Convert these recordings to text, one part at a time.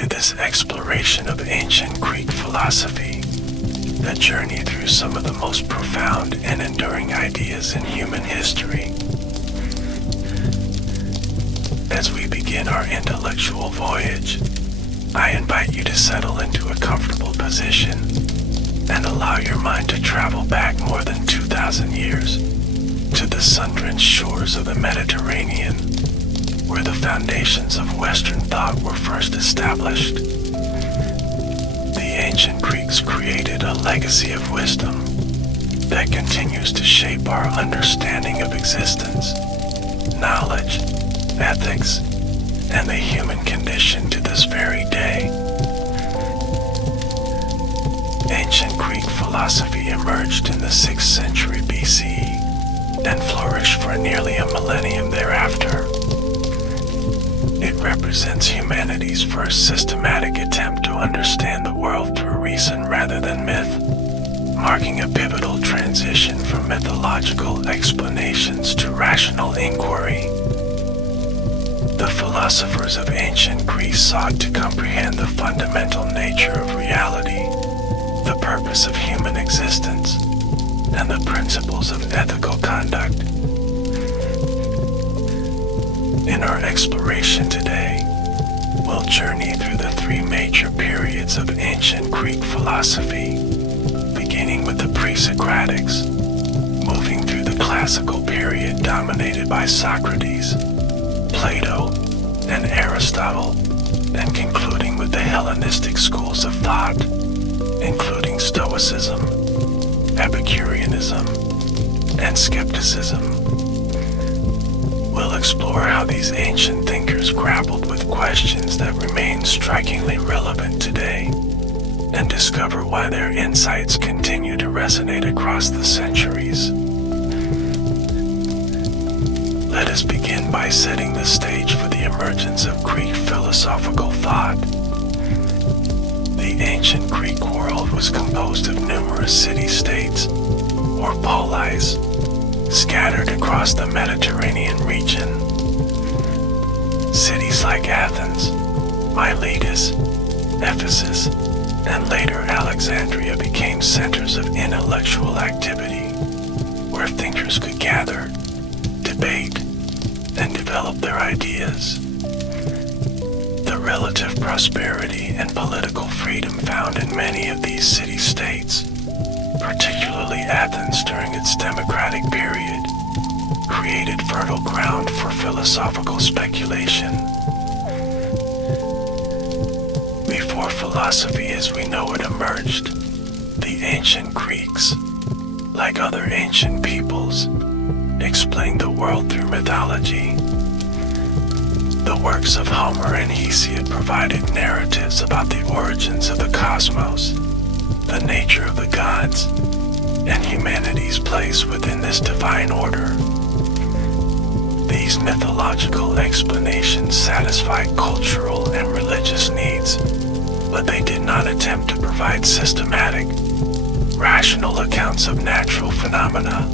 to this exploration of ancient Greek philosophy, a journey through some of the most profound and enduring ideas in human history. As we begin our intellectual voyage, I invite you to settle into a comfortable position and allow your mind to travel back more than 2,000 years to the sun-drenched shores of the Mediterranean, where the foundations of Western thought were first established. The ancient Greeks created a legacy of wisdom that continues to shape our understanding of existence, knowledge, ethics, and the human condition to this very day. Ancient Greek philosophy emerged in the 6th century BCE and flourished for nearly a millennium thereafter. It represents humanity's first systematic attempt to understand the world through reason rather than myth, marking a pivotal transition from mythological explanations to rational inquiry. The philosophers of ancient Greece sought to comprehend the fundamental nature of reality, the purpose of human existence, and the principles of ethical conduct. In our exploration today, we'll journey through the 3 major periods of ancient Greek philosophy, beginning with the pre-Socratics, moving through the classical period dominated by Socrates, Plato, and Aristotle, and concluding with the Hellenistic schools of thought, including Stoicism, Epicureanism, and skepticism. We'll explore how these ancient thinkers grappled with questions that remain strikingly relevant today, and discover why their insights continue to resonate across the centuries. Let us begin by setting the stage for the emergence of Greek philosophical thought. The ancient Greek world was composed of numerous city-states, or polis, scattered across the Mediterranean region. Cities like Athens, Miletus, Ephesus, and later Alexandria became centers of intellectual activity, where thinkers could gather, debate, and develop their ideas. The relative prosperity and political freedom found in many of these city-states, particularly Athens during its democratic period, created fertile ground for philosophical speculation. Before philosophy as we know it emerged, the ancient Greeks, like other ancient peoples, explained the world through mythology. The works of Homer and Hesiod provided narratives about the origins of the cosmos, the nature of the gods, and humanity's place within this divine order. These mythological explanations satisfied cultural and religious needs, but they did not attempt to provide systematic, rational accounts of natural phenomena.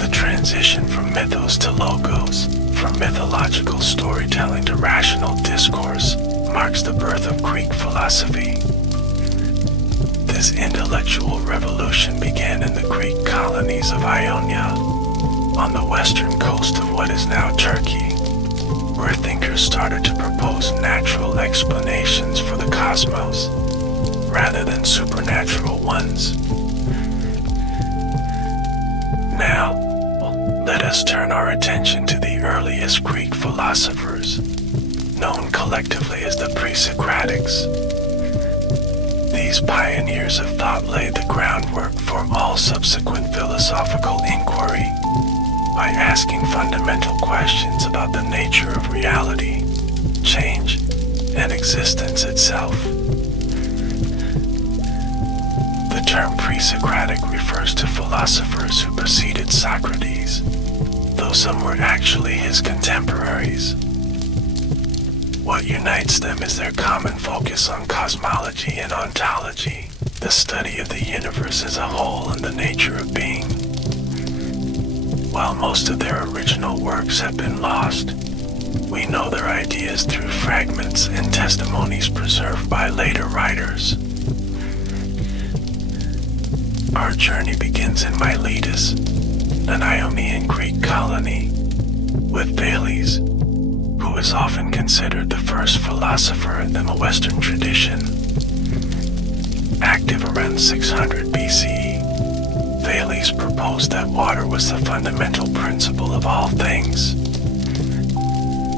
The transition from mythos to logos, from mythological storytelling to rational discourse, marks the birth of Greek philosophy. This intellectual revolution began in the Greek colonies of Ionia, on the western coast of what is now Turkey, where thinkers started to propose natural explanations for the cosmos, rather than supernatural ones. Now, let us turn our attention to the earliest Greek philosophers, known collectively as the pre-Socratics. These pioneers of thought laid the groundwork for all subsequent philosophical inquiry by asking fundamental questions about the nature of reality, change, and existence itself. The term pre-Socratic refers to philosophers who preceded Socrates, though some were actually his contemporaries. What unites them is their common focus on cosmology and ontology, the study of the universe as a whole and the nature of being. While most of their original works have been lost, We know their ideas through fragments and testimonies preserved by later writers. Our journey begins in Miletus, an Ionian Greek colony, with Thales, who is often considered the first philosopher in the Western tradition. Active around 600 BCE, Thales proposed that water was the fundamental principle of all things.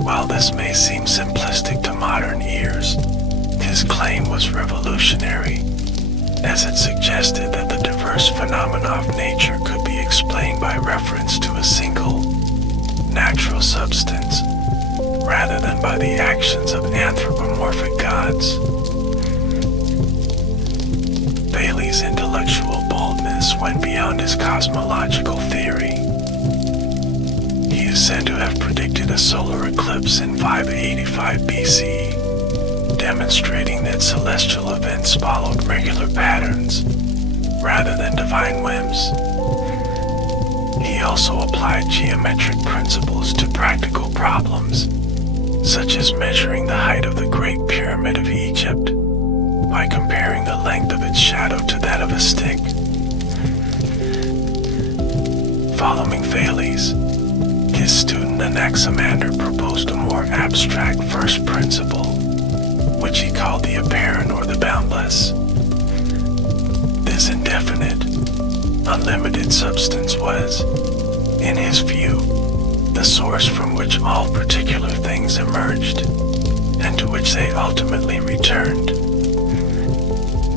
While this may seem simplistic to modern ears, his claim was revolutionary, as it suggested that the diverse phenomena of nature could be explained by reference to a single, natural substance, rather than by the actions of anthropomorphic gods. Thales' intellectual boldness went beyond his cosmological theory. He is said to have predicted a solar eclipse in 585 BCE, demonstrating that celestial events followed regular patterns rather than divine whims. He also applied geometric principles to practical problems, such as measuring the height of the Great Pyramid of Egypt by comparing the length of its shadow to that of a stick. Following Thales, his student Anaximander proposed a more abstract first principle, which he called the apparent or the boundless. This indefinite, unlimited substance was, in his view, the source from which all particular things emerged, and to which they ultimately returned.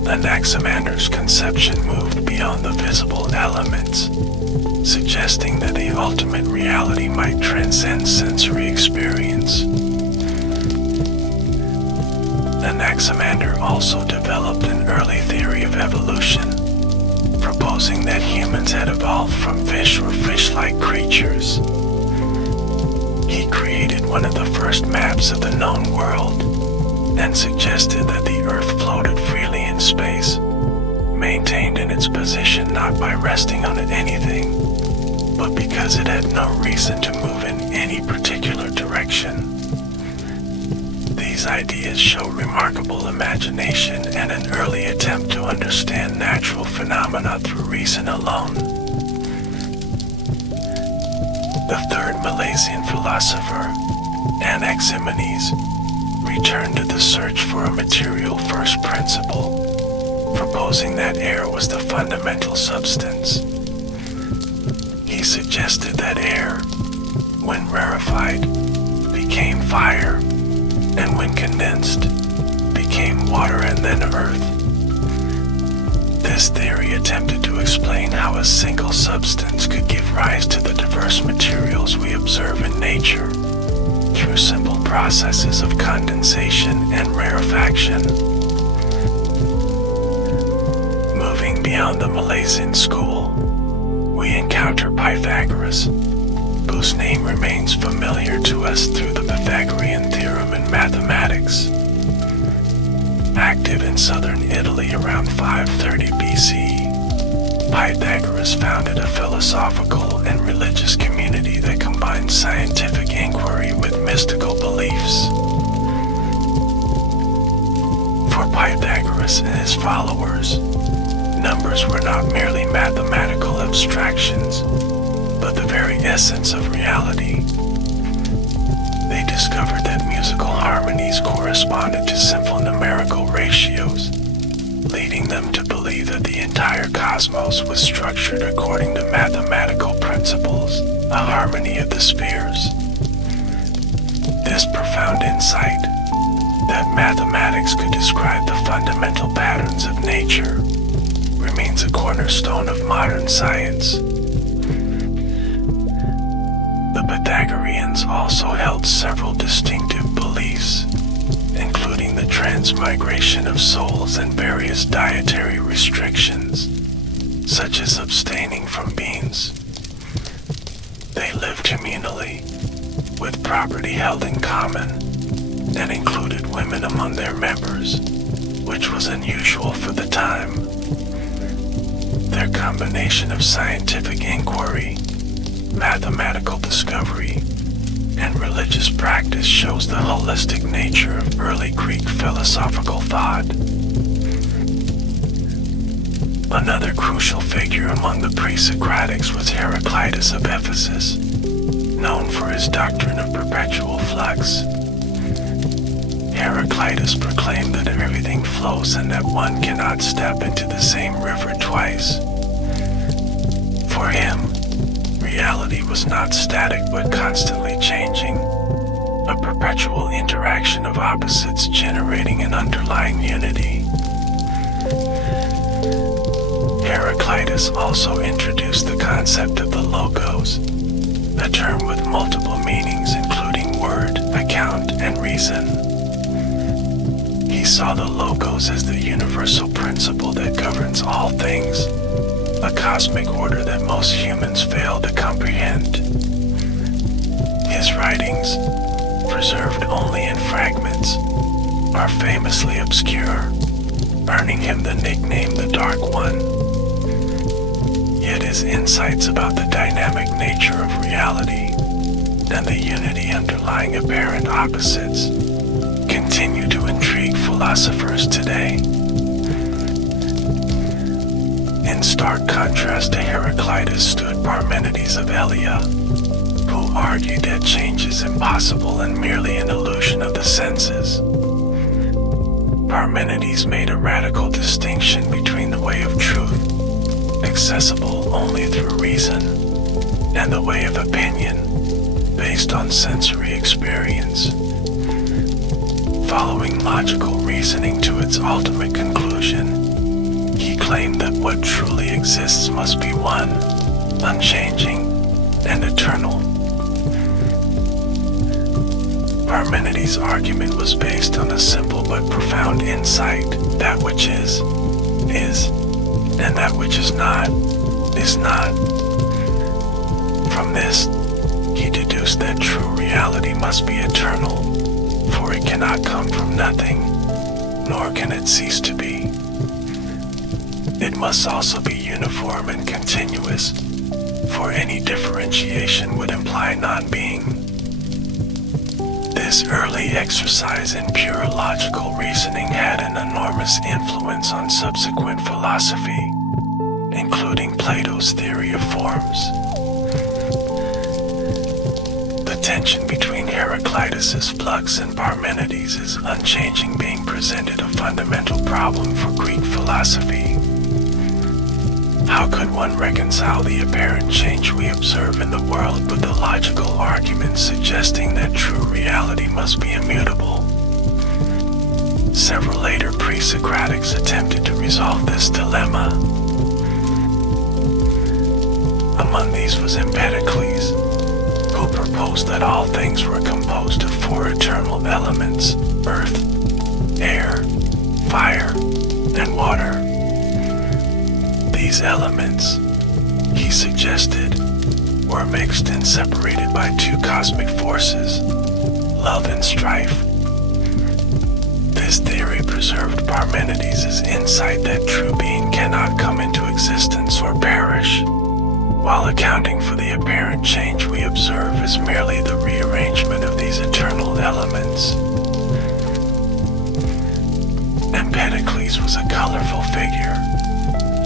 Anaximander's conception moved beyond the visible elements, suggesting that the ultimate reality might transcend sensory experience. Anaximander also developed an early theory of evolution, proposing that humans had evolved from fish or fish-like creatures. He created one of the first maps of the known world and suggested that the Earth floated freely in space, maintained in its position not by resting on anything, but because it had no reason to move in any particular direction. These ideas show remarkable imagination and an early attempt to understand natural phenomena through reason alone. The third Milesian philosopher, Anaximenes, returned to the search for a material first principle, proposing that air was the fundamental substance. He suggested that air, when rarefied, became fire, and when condensed, became water and then earth. This theory attempted to explain how a single substance could give rise to the diverse materials we observe in nature through simple processes of condensation and rarefaction. Moving beyond the Milesian school, we encounter Pythagoras, whose name remains familiar to us through the Pythagorean theorem in mathematics. Active in southern Italy around 530 BCE, Pythagoras founded a philosophical and religious community that combined scientific inquiry with mystical beliefs. For Pythagoras and his followers, numbers were not merely mathematical abstractions, but the very essence of reality. They discovered that musical harmonies corresponded to simple numerical ratios, leading them to believe that the entire cosmos was structured according to mathematical principles, a harmony of the spheres. This profound insight, that mathematics could describe the fundamental patterns of nature, remains a cornerstone of modern science. The Pythagoreans also held several distinctive beliefs, including the transmigration of souls and various dietary restrictions, such as abstaining from beans. They lived communally, with property held in common, and included women among their members, which was unusual for the time. Their combination of scientific inquiry, mathematical discovery, and religious practice shows the holistic nature of early Greek philosophical thought. Another crucial figure among the pre-Socratics was Heraclitus of Ephesus, known for his doctrine of perpetual flux. Heraclitus proclaimed that everything flows and that one cannot step into the same river twice. For him, reality was not static but constantly changing, a perpetual interaction of opposites generating an underlying unity. Heraclitus also introduced the concept of the logos, a term with multiple meanings including word, account, and reason. He saw the logos as the universal principle that governs all things, a cosmic order that most humans fail to comprehend. His writings, preserved only in fragments, are famously obscure, earning him the nickname the Dark One. Yet his insights about the dynamic nature of reality and the unity underlying apparent opposites continue to intrigue philosophers today. In stark contrast to Heraclitus stood Parmenides of Elea, who argued that change is impossible and merely an illusion of the senses. Parmenides made a radical distinction between the way of truth, accessible only through reason, and the way of opinion, based on sensory experience. Following logical reasoning to its ultimate conclusion, he claimed that what truly exists must be one, unchanging, and eternal. Parmenides' argument was based on a simple but profound insight: that which is, and that which is not. From this, he deduced that true reality must be eternal, for it cannot come from nothing, nor can it cease to be. It must also be uniform and continuous, for any differentiation would imply non-being. This early exercise in pure logical reasoning had an enormous influence on subsequent philosophy, including Plato's theory of forms. The tension between Heraclitus' flux and Parmenides' unchanging being presented a fundamental problem for Greek philosophy. How could one reconcile the apparent change we observe in the world with the logical arguments suggesting that true reality must be immutable? Several later pre-Socratics attempted to resolve this dilemma. Among these was Empedocles, who proposed that all things were composed of four eternal elements: earth, air, fire, and water. These elements, he suggested, were mixed and separated by two cosmic forces, love and strife. This theory preserved Parmenides' insight that true being cannot come into existence or perish, while accounting for the apparent change we observe as merely the rearrangement of these eternal elements. Empedocles was a colorful figure,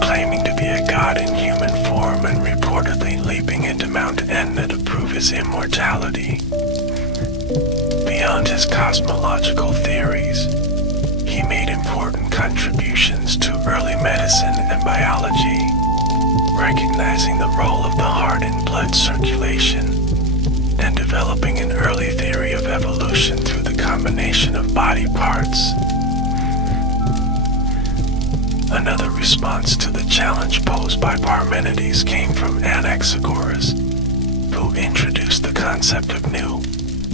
claiming to be a god in human form and reportedly leaping into Mount Etna to prove his immortality. Beyond his cosmological theories, he made important contributions to early medicine and biology, recognizing the role of the heart in blood circulation and developing an early theory of evolution through the combination of body parts. Another response to the challenge posed by Parmenides came from Anaxagoras, who introduced the concept of nous,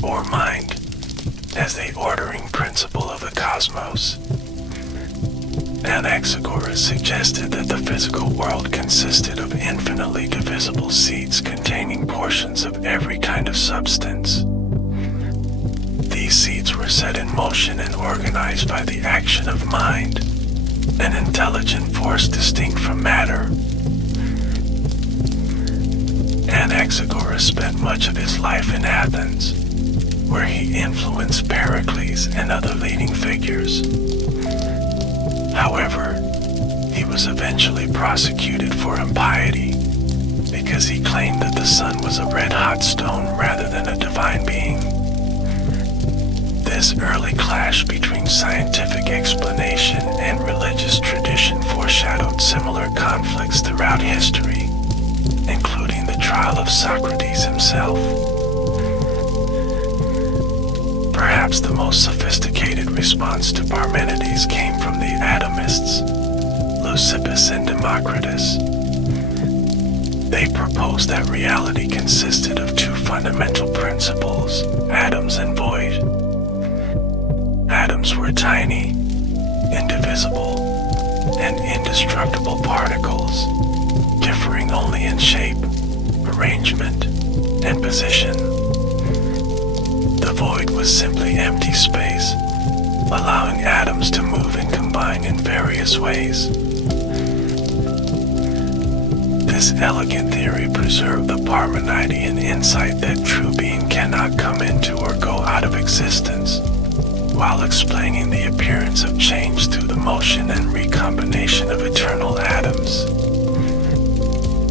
or mind, as the ordering principle of the cosmos. Anaxagoras suggested that the physical world consisted of infinitely divisible seeds containing portions of every kind of substance. These seeds were set in motion and organized by the action of mind, an intelligent force distinct from matter. Anaxagoras spent much of his life in Athens, where he influenced Pericles and other leading figures. However, he was eventually prosecuted for impiety because he claimed that the sun was a red-hot stone rather than a divine being. This early clash between scientific explanation and religious tradition foreshadowed similar conflicts throughout history, including the trial of Socrates himself. Perhaps the most sophisticated response to Parmenides came from the atomists, Leucippus and Democritus. They proposed that reality consisted of two fundamental principles, atoms and void. Atoms were tiny, indivisible, and indestructible particles, differing only in shape, arrangement, and position. The void was simply empty space, allowing atoms to move and combine in various ways. This elegant theory preserved the Parmenidean insight that true being cannot come into or go out of existence, while explaining the appearance of change through the motion and recombination of eternal atoms.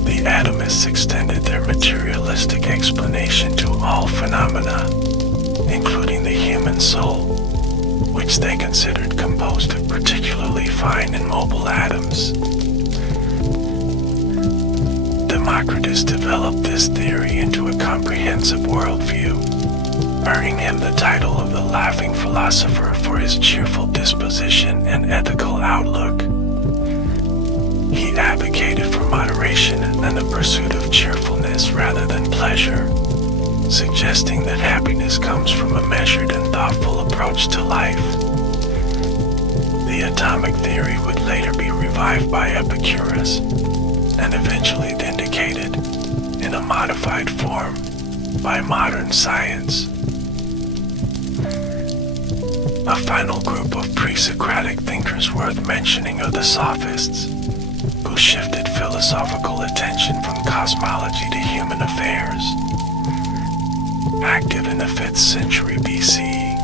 The atomists extended their materialistic explanation to all phenomena, including the human soul, which they considered composed of particularly fine and mobile atoms. Democritus developed this theory into a comprehensive worldview, earning him the title of the laughing philosopher for his cheerful disposition and ethical outlook. He advocated for moderation and the pursuit of cheerfulness rather than pleasure, suggesting that happiness comes from a measured and thoughtful approach to life. The atomic theory would later be revived by Epicurus and eventually vindicated in a modified form by modern science. A final group of pre-Socratic thinkers worth mentioning are the Sophists, who shifted philosophical attention from cosmology to human affairs. Active in the 5th century BCE,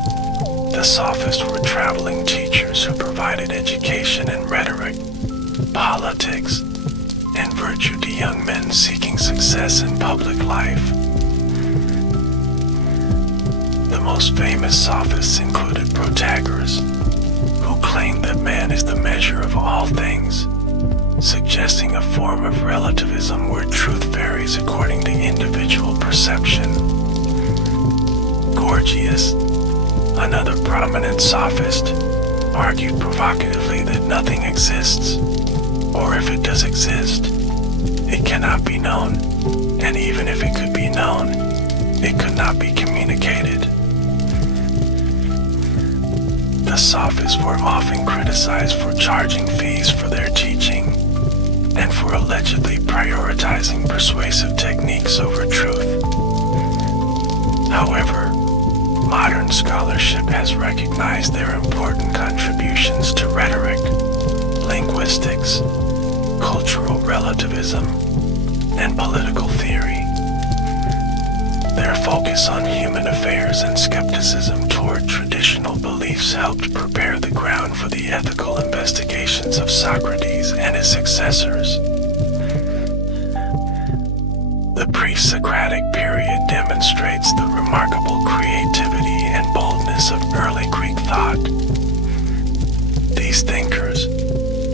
the Sophists were traveling teachers who provided education in rhetoric, politics, and virtue to young men seeking success in public life. The most famous Sophists included Protagoras, who claimed that man is the measure of all things, suggesting a form of relativism where truth varies according to individual perception. Gorgias, another prominent sophist, argued provocatively that nothing exists, or if it does exist, it cannot be known, and even if it could be known, it could not be communicated. The Sophists were often criticized for charging fees for their teaching, and for allegedly prioritizing persuasive techniques over truth. However, modern scholarship has recognized their important contributions to rhetoric, linguistics, cultural relativism, and political theory. Their focus on human affairs and skepticism toward traditional beliefs helped prepare the ground for the ethical investigations of Socrates and his successors. The pre-Socratic period demonstrates the remarkable creativity and boldness of early Greek thought. These thinkers,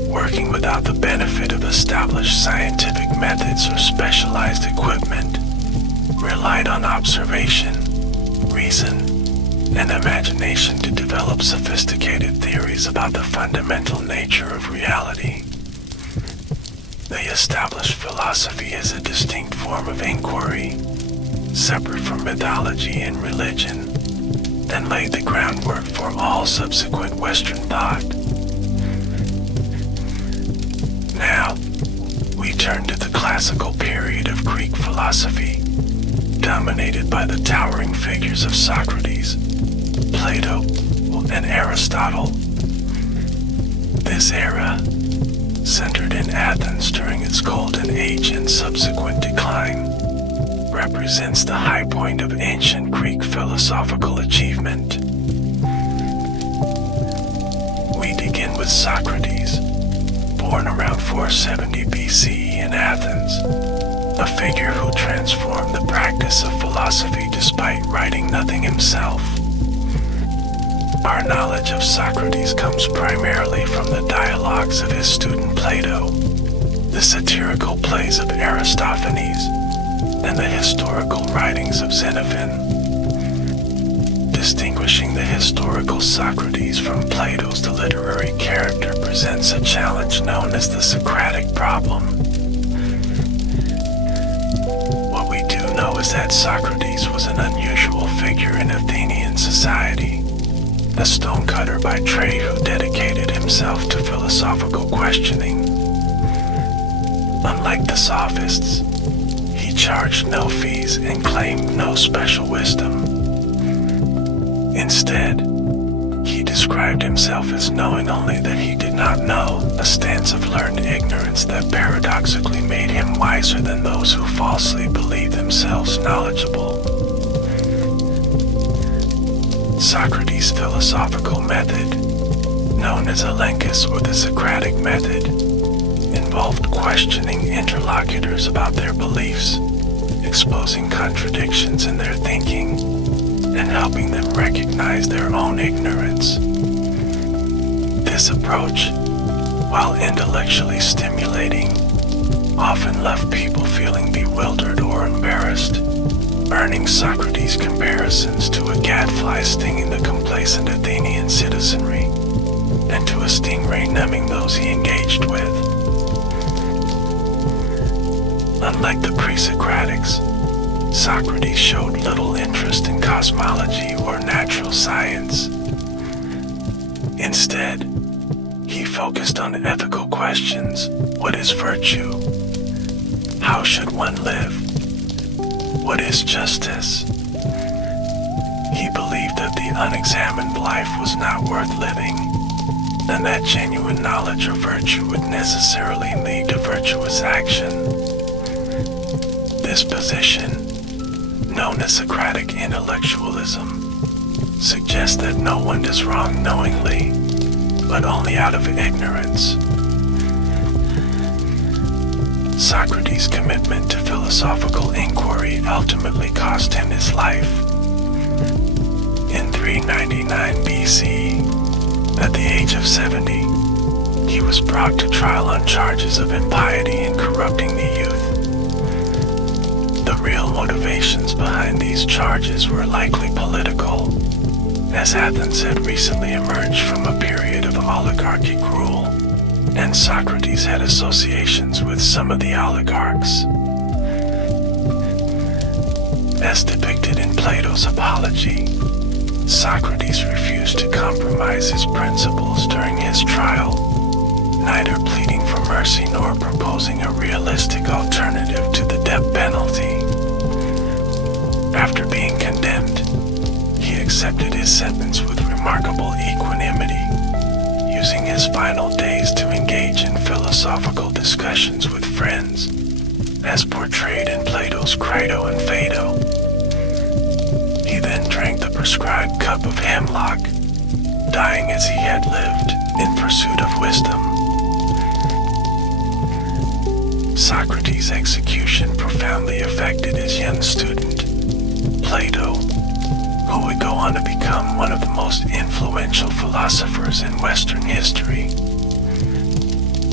working without the benefit of established scientific methods or specialized equipment, relied on observation, reason, and imagination to develop sophisticated theories about the fundamental nature of reality. They established philosophy as a distinct form of inquiry, separate from mythology and religion, and laid the groundwork for all subsequent Western thought. Now, we turn to the classical period of Greek philosophy, dominated by the towering figures of Socrates, Plato, and Aristotle. This era, centered in Athens during its golden age and subsequent decline, represents the high point of ancient Greek philosophical achievement. We begin with Socrates, born around 470 BCE in Athens, a figure who transformed the practice of philosophy despite writing nothing himself. Our knowledge of Socrates comes primarily from the dialogues of his student Plato, the satirical plays of Aristophanes, and the historical writings of Xenophon. Distinguishing the historical Socrates from Plato's the literary character presents a challenge known as the Socratic problem. What we do know is that Socrates was an unusual figure in Athenian society, a stonecutter by trade who dedicated himself to philosophical questioning. Unlike the sophists, he charged no fees and claimed no special wisdom. Instead, he described himself as knowing only that he did not know, a stance of learned ignorance that paradoxically made him wiser than those who falsely believed themselves knowledgeable. Socrates' philosophical method, known as Elenchus or the Socratic method, involved questioning interlocutors about their beliefs, exposing contradictions in their thinking, and helping them recognize their own ignorance. This approach, while intellectually stimulating, often left people feeling bewildered or embarrassed, earning Socrates comparisons to a gadfly stinging the complacent Athenian citizenry, and to a stingray numbing those he engaged with. Unlike the pre-Socratics, Socrates showed little interest in cosmology or natural science. Instead, he focused on ethical questions. What is virtue? How should one live? What is justice? He believed that the unexamined life was not worth living, and that genuine knowledge or virtue would necessarily lead to virtuous action. This position, known as Socratic intellectualism, suggests that no one does wrong knowingly, but only out of ignorance. Socrates' commitment to philosophical inquiry ultimately cost him his life. In 399 BC, at the age of 70, he was brought to trial on charges of impiety and corrupting the youth. The real motivations behind these charges were likely political, as Athens had recently emerged from a period of oligarchic rule, and Socrates had associations with some of the oligarchs. As depicted in Plato's Apology, Socrates refused to compromise his principles during his trial, neither pleading for mercy nor proposing a realistic alternative to the death penalty. After being condemned, he accepted his sentence with remarkable equanimity, using his final days to engage in philosophical discussions with friends, as portrayed in Plato's Crito and Phaedo. He then drank the prescribed cup of hemlock, dying as he had lived, in pursuit of wisdom. Socrates' execution profoundly affected his young student, Plato, who would go on to become one of the most influential philosophers in Western history.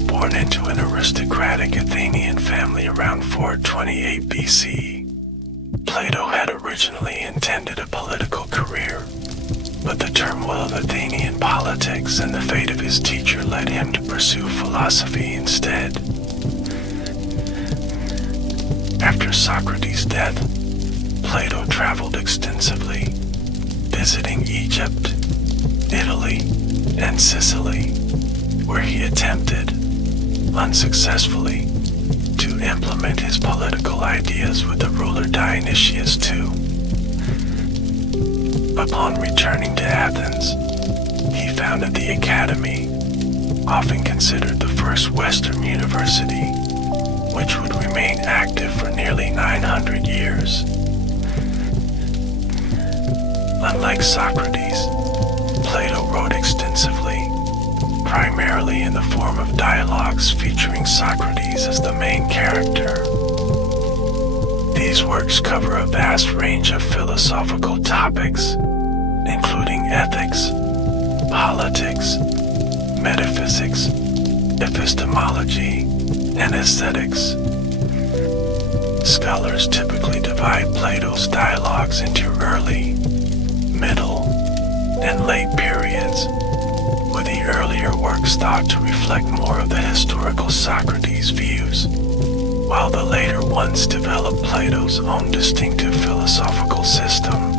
Born into an aristocratic Athenian family around 428 BC, Plato had originally intended a political career, but the turmoil of Athenian politics and the fate of his teacher led him to pursue philosophy instead. After Socrates' death, Plato traveled extensively, visiting Egypt, Italy, and Sicily, where he attempted, unsuccessfully, to implement his political ideas with the ruler Dionysius II. Upon returning to Athens, he founded the Academy, often considered the first Western university, which would remain active for nearly 900 years. Unlike Socrates, Plato wrote extensively, primarily in the form of dialogues featuring Socrates as the main character. These works cover a vast range of philosophical topics, including ethics, politics, metaphysics, epistemology, and aesthetics. Scholars typically divide Plato's dialogues into early, middle, and late periods, with the earlier works thought to reflect more of the historical Socrates views, while the later ones develop Plato's own distinctive philosophical system.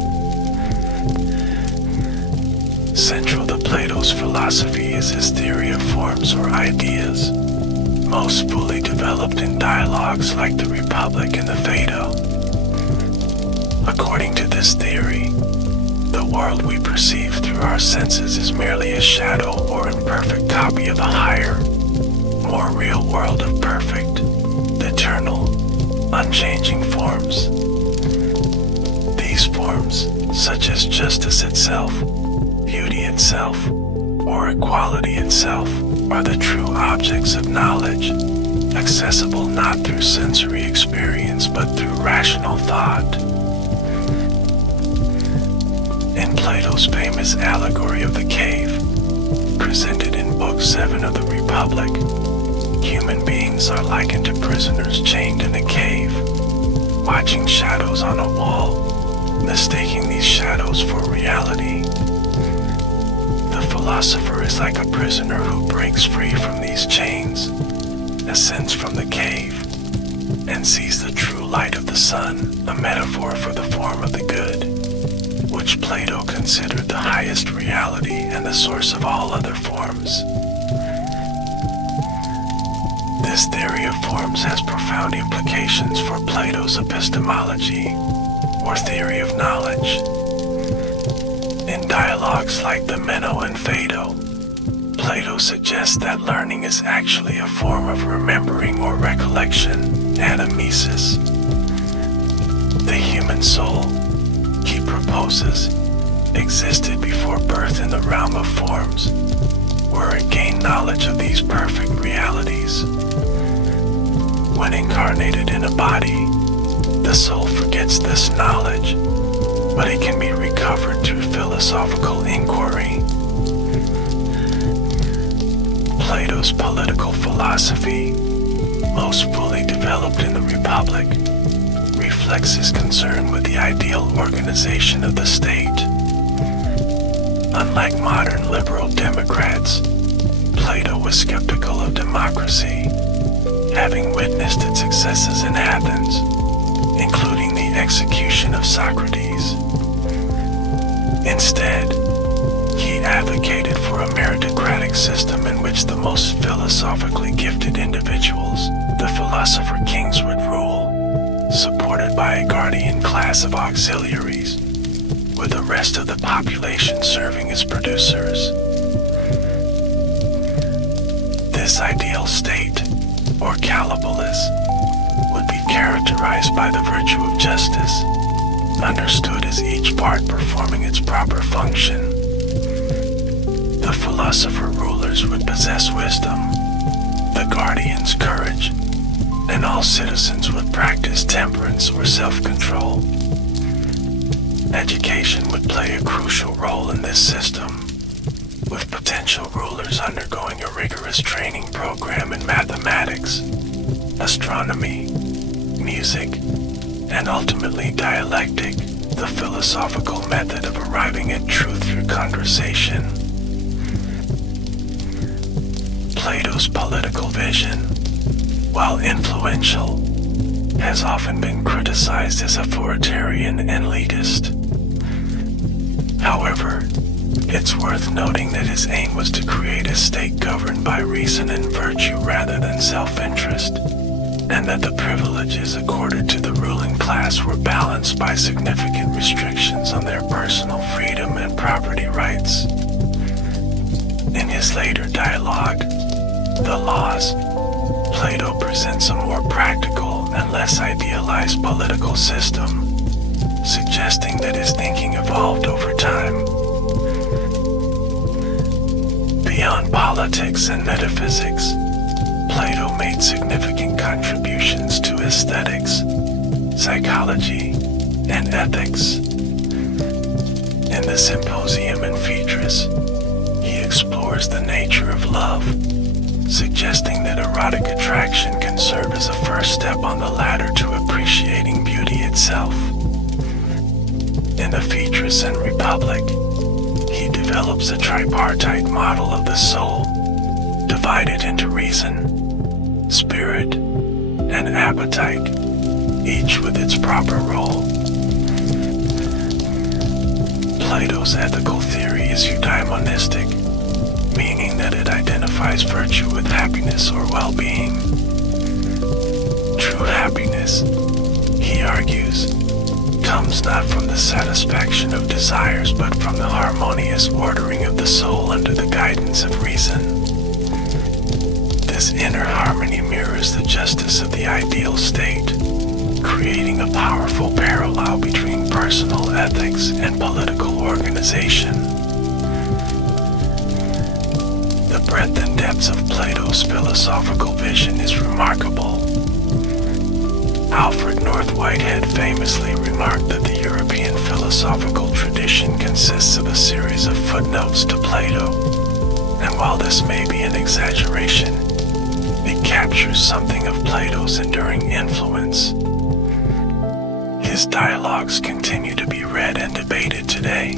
Central to Plato's philosophy is his theory of forms or ideas, most fully developed in dialogues like the Republic and the Phaedo. According to this theory, the world we perceive through our senses is merely a shadow or imperfect copy of a higher, more real world of perfect, eternal, unchanging forms. These forms, such as justice itself, beauty itself, or equality itself, are the true objects of knowledge, accessible not through sensory experience but through rational thought. In Plato's famous allegory of the cave, presented in Book 7 of the Republic, human beings are likened to prisoners chained in a cave, watching shadows on a wall, mistaking these shadows for reality. The philosopher is like a prisoner who breaks free from these chains, ascends from the cave, and sees the true light of the sun, a metaphor for the form of the good, which Plato considered the highest reality and the source of all other forms. This theory of forms has profound implications for Plato's epistemology, or theory of knowledge. In dialogues like the Meno and Phaedo, Plato suggests that learning is actually a form of remembering or recollection, anamnesis. The human soul, he proposes, existed before birth in the realm of forms, where it gained knowledge of these perfect realities. When incarnated in a body, the soul forgets this knowledge, but it can be recovered through philosophical inquiry. Plato's political philosophy, most fully developed in the Republic, reflects his concern with the ideal organization of the state. Unlike modern liberal democrats, Plato was skeptical of democracy, having witnessed its successes in Athens, including the execution of Socrates. Instead, he advocated for a meritocratic system in which the most philosophically gifted individuals, the philosopher kings, would rule, supported by a guardian class of auxiliaries, with the rest of the population serving as producers. This ideal state, or Callipolis, would be characterized by the virtue of justice, understood as each part performing its proper function. The philosopher rulers would possess wisdom, the guardians courage, and all citizens would practice temperance or self-control. Education would play a crucial role in this system, with potential rulers undergoing a rigorous training program in mathematics, astronomy, music, and ultimately dialectic, the philosophical method of arriving at truth through conversation. Plato's political vision, while influential, has often been criticized as authoritarian and elitist. However, it's worth noting that his aim was to create a state governed by reason and virtue rather than self-interest, and that the privileges accorded to the ruling class were balanced by significant restrictions on their personal freedom and property rights. In his later dialogue, The Laws, Plato presents a more practical and less idealized political system, suggesting that his thinking evolved over time. Beyond politics and metaphysics, Plato made significant contributions to aesthetics, psychology, and ethics. In the Symposium and Phaedrus, he explores the nature of love, suggesting that erotic attraction can serve as a first step on the ladder to appreciating beauty itself. In the Phaedrus and Republic, he develops a tripartite model of the soul, divided into reason, spirit, and appetite, each with its proper role. Plato's ethical theory is eudaimonistic, meaning that it identifies virtue with happiness or well-being. True happiness, he argues, comes not from the satisfaction of desires but from the harmonious ordering of the soul under the guidance of reason. This inner harmony mirrors the justice of the ideal state, creating a powerful parallel between personal ethics and political organization. The breadth and depth of Plato's philosophical vision is remarkable. Alfred North Whitehead famously remarked that the European philosophical tradition consists of a series of footnotes to Plato, and while this may be an exaggeration, it captures something of Plato's enduring influence. His dialogues continue to be read and debated today,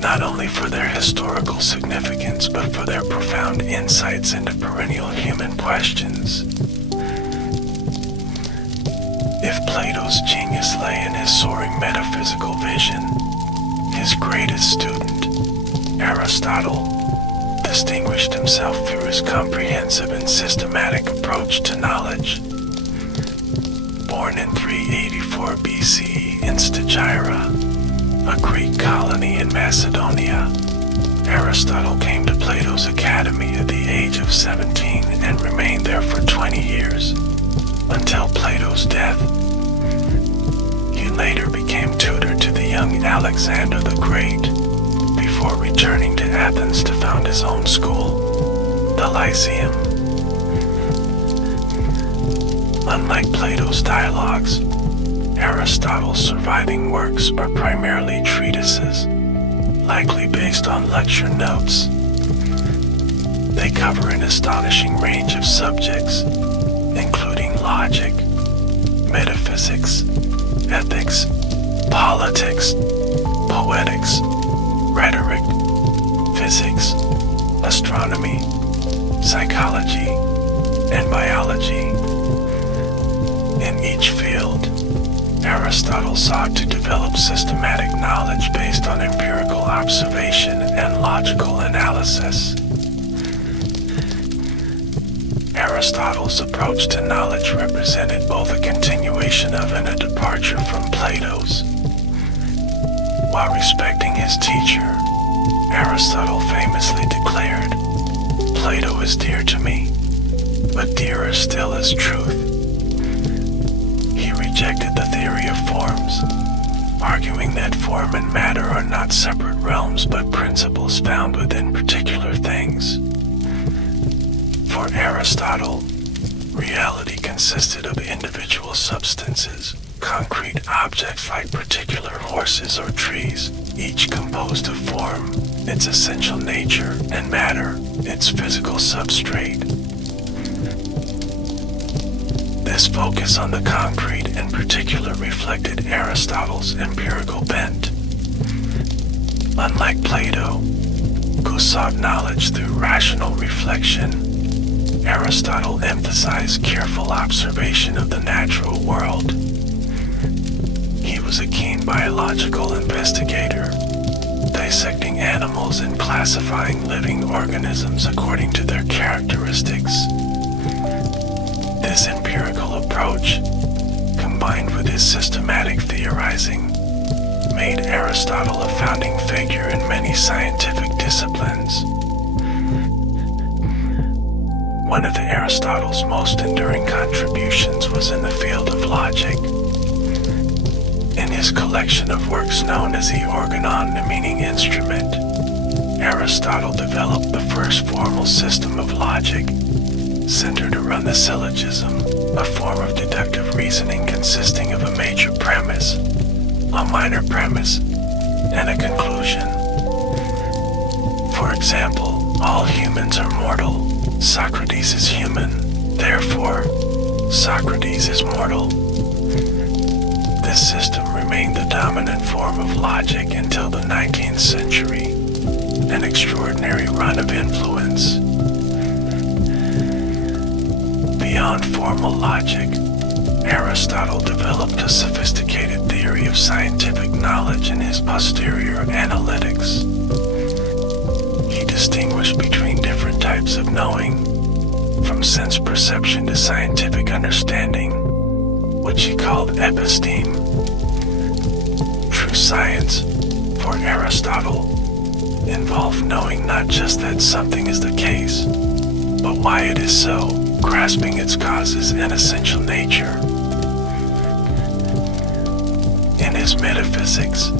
not only for their historical significance but for their profound insights into perennial human questions. If Plato's genius lay in his soaring metaphysical vision, his greatest student, Aristotle, distinguished himself through his comprehensive and systematic approach to knowledge. Born in 384 BCE in Stagira, a Greek colony in Macedonia, Aristotle came to Plato's academy at the age of 17 and remained there for 20 years, until Plato's death. He later became tutor to the young Alexander the Great, before returning to Athens to found his own school, the Lyceum. Unlike Plato's dialogues, Aristotle's surviving works are primarily treatises, likely based on lecture notes. They cover an astonishing range of subjects, including logic, metaphysics, ethics, politics, poetics, rhetoric, physics, astronomy, psychology, and biology. In each field, Aristotle sought to develop systematic knowledge based on empirical observation and logical analysis. Aristotle's approach to knowledge represented both a continuation of and a departure from Plato's. While respecting his teacher, Aristotle famously declared, "Plato is dear to me, but dearer still is truth." He rejected the theory of forms, arguing that form and matter are not separate realms but principles found within particular things. For Aristotle, reality consisted of individual substances, concrete objects like particular horses or trees, each composed of form, its essential nature, and matter, its physical substrate. This focus on the concrete in particular reflected Aristotle's empirical bent. Unlike Plato, who sought knowledge through rational reflection, Aristotle emphasized careful observation of the natural world. He was a keen biological investigator, dissecting animals and classifying living organisms according to their characteristics. This empirical approach, combined with his systematic theorizing, made Aristotle a founding figure in many scientific disciplines. One of Aristotle's most enduring contributions was in the field of logic. In his collection of works known as the Organon, meaning instrument, Aristotle developed the first formal system of logic, centered around the syllogism, a form of deductive reasoning consisting of a major premise, a minor premise, and a conclusion. For example, all humans are mortal. Socrates is human. Therefore, Socrates is mortal. This system remained the dominant form of logic until the 19th century, an extraordinary run of influence. Beyond formal logic, Aristotle developed a sophisticated theory of scientific knowledge in his posterior analytics. He distinguished between different types of knowing, from sense perception to scientific understanding, which he called episteme. True science, for Aristotle, involved knowing not just that something is the case, but why it is so, grasping its causes and essential nature. In his metaphysics,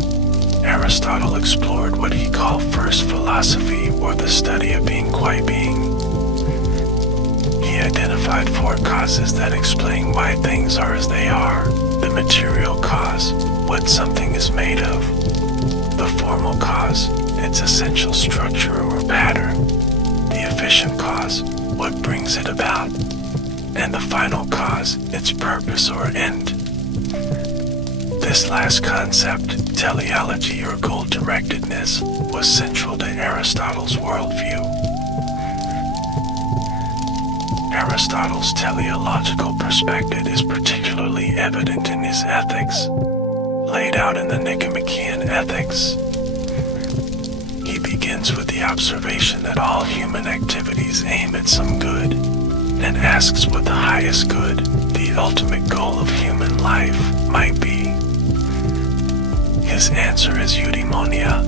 Aristotle explored what he called first philosophy, or the study of being qua being. He identified four causes that explain why things are as they are: the material cause, what something is made of; the formal cause, its essential structure or pattern; the efficient cause, what brings it about; and the final cause, its purpose or end. This last concept, teleology or goal-directedness, was central to Aristotle's worldview. Aristotle's teleological perspective is particularly evident in his ethics, laid out in the Nicomachean Ethics. He begins with the observation that all human activities aim at some good, and asks what the highest good, the ultimate goal of human life, might be. His answer is eudaimonia,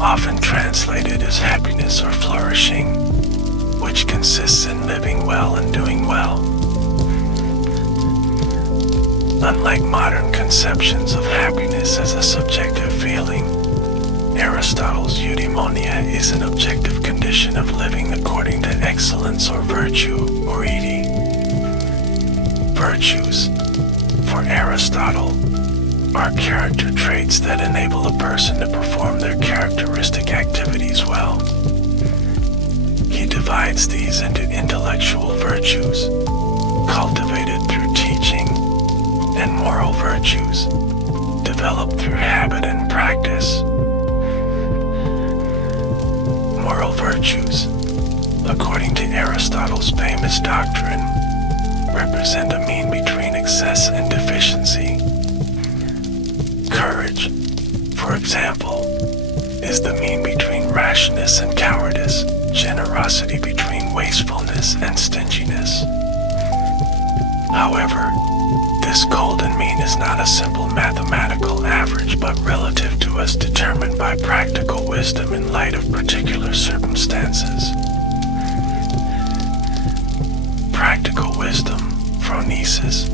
often translated as happiness or flourishing, which consists in living well and doing well. Unlike modern conceptions of happiness as a subjective feeling, Aristotle's eudaimonia is an objective condition of living according to excellence or virtue or edi. Virtues, for Aristotle, are character traits that enable a person to perform their characteristic activities well. He divides these into intellectual virtues, cultivated through teaching, and moral virtues, developed through habit and practice. Moral virtues, according to Aristotle's famous doctrine, represent a mean between excess and deficiency. Courage, for example, is the mean between rashness and cowardice, generosity between wastefulness and stinginess. However, this golden mean is not a simple mathematical average, but relative to us, determined by practical wisdom in light of particular circumstances. Practical wisdom, phronesis,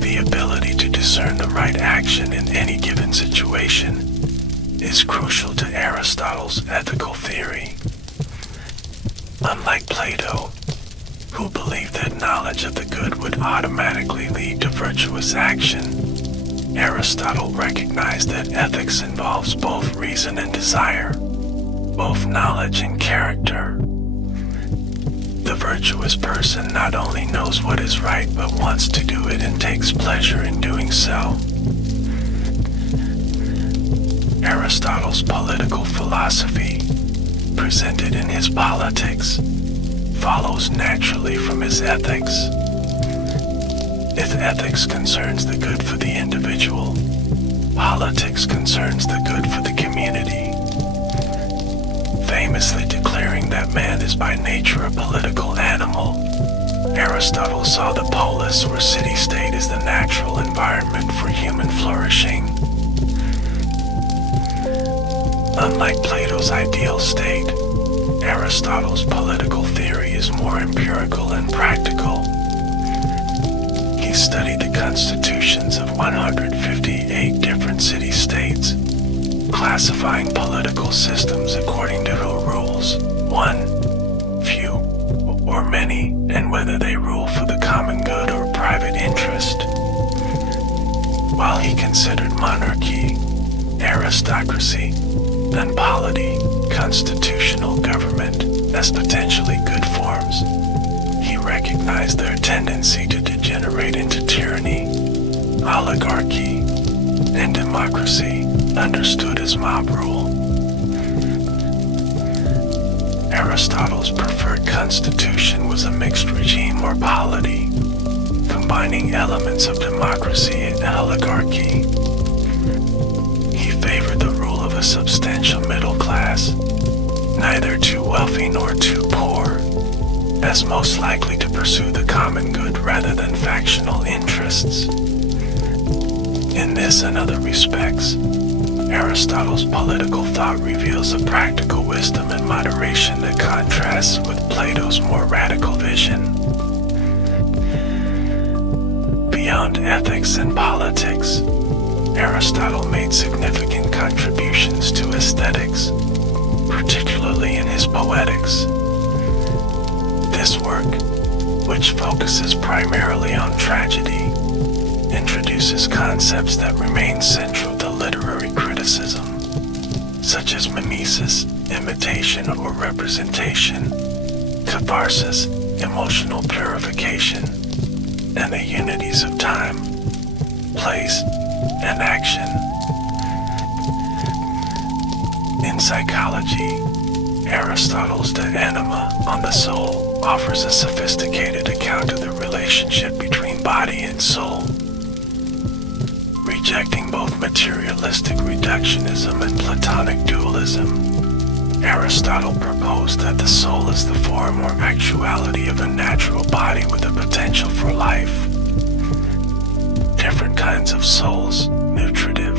the ability to discern the right action in any given situation, is crucial to Aristotle's ethical theory. Unlike Plato, who believed that knowledge of the good would automatically lead to virtuous action, Aristotle recognized that ethics involves both reason and desire, both knowledge and character. The virtuous person not only knows what is right but wants to do it and takes pleasure in doing so. Aristotle's political philosophy, presented in his Politics, follows naturally from his ethics. If ethics concerns the good for the individual, politics concerns the good for the community. Famously declaring that man is by nature a political animal, Aristotle saw the polis or city-state as the natural environment for human flourishing. Unlike Plato's ideal state, Aristotle Aristotle's political theory is more empirical and practical. He studied the constitutions of 158 different city-states, classifying political systems according to who rules, one, few, or many, and whether they rule for the common good or private interest. While he considered monarchy, aristocracy, and polity, constitutional government, as potentially good forms, he recognized their tendency to degenerate into tyranny, oligarchy, and democracy, understood as mob rule. Aristotle's preferred constitution was a mixed regime or polity, combining elements of democracy and oligarchy. He favored the rule of a substantial middle class, neither too wealthy nor too poor, as most likely to pursue the common good rather than factional interests. In this and other respects, Aristotle's political thought reveals a practical wisdom and moderation that contrasts with Plato's more radical vision. Beyond ethics and politics, Aristotle made significant contributions to aesthetics, particularly in his Poetics. This work, which focuses primarily on tragedy, introduces concepts that remain central to literary criticism, such as mimesis, imitation or representation, catharsis, emotional purification, and the unities of time, place, and action. In psychology, Aristotle's De Anima on the Soul offers a sophisticated account of the relationship between body and soul. Rejecting both materialistic reductionism and Platonic dualism, Aristotle proposed that the soul is the form or actuality of a natural body with a potential for life. Different kinds of souls, nutritive,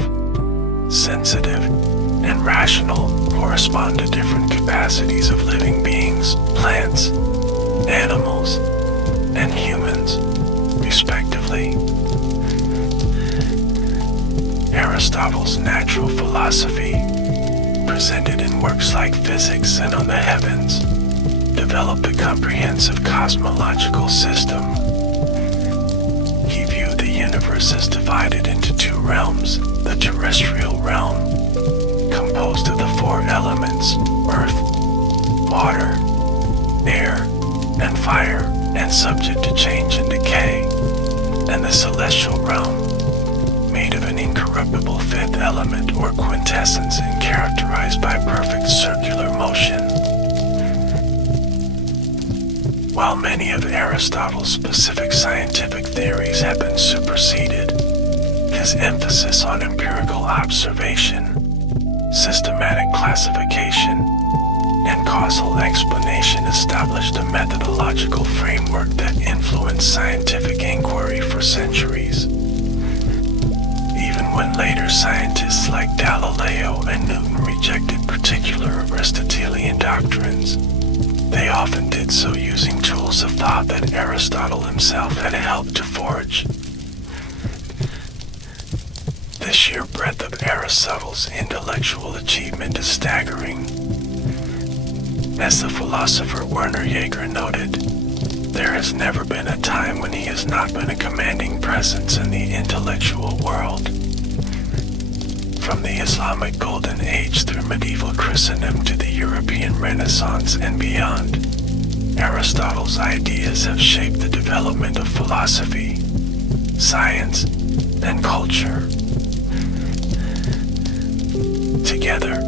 sensitive, and rational, correspond to different capacities of living beings, plants, animals, and humans, respectively. Aristotle's natural philosophy, presented in works like Physics and On the Heavens, developed a comprehensive cosmological system. He viewed the universe as divided into two realms: the terrestrial realm, composed of the four elements, earth, water, air, and fire, and subject to change and decay, and the celestial realm, made of an incorruptible fifth element or quintessence and characterized by perfect circular motion. While many of Aristotle's specific scientific theories have been superseded, his emphasis on empirical observation, systematic classification, and causal explanation established a methodological framework that influenced scientific inquiry for centuries. Even when later scientists like Galileo and Newton rejected particular Aristotelian doctrines, they often did so using tools of thought that Aristotle himself had helped to forge. The sheer breadth of Aristotle's intellectual achievement is staggering. As the philosopher Werner Jaeger noted, there has never been a time when he has not been a commanding presence in the intellectual world. From the Islamic Golden Age through medieval Christendom to the European Renaissance and beyond, Aristotle's ideas have shaped the development of philosophy, science, and culture. Together,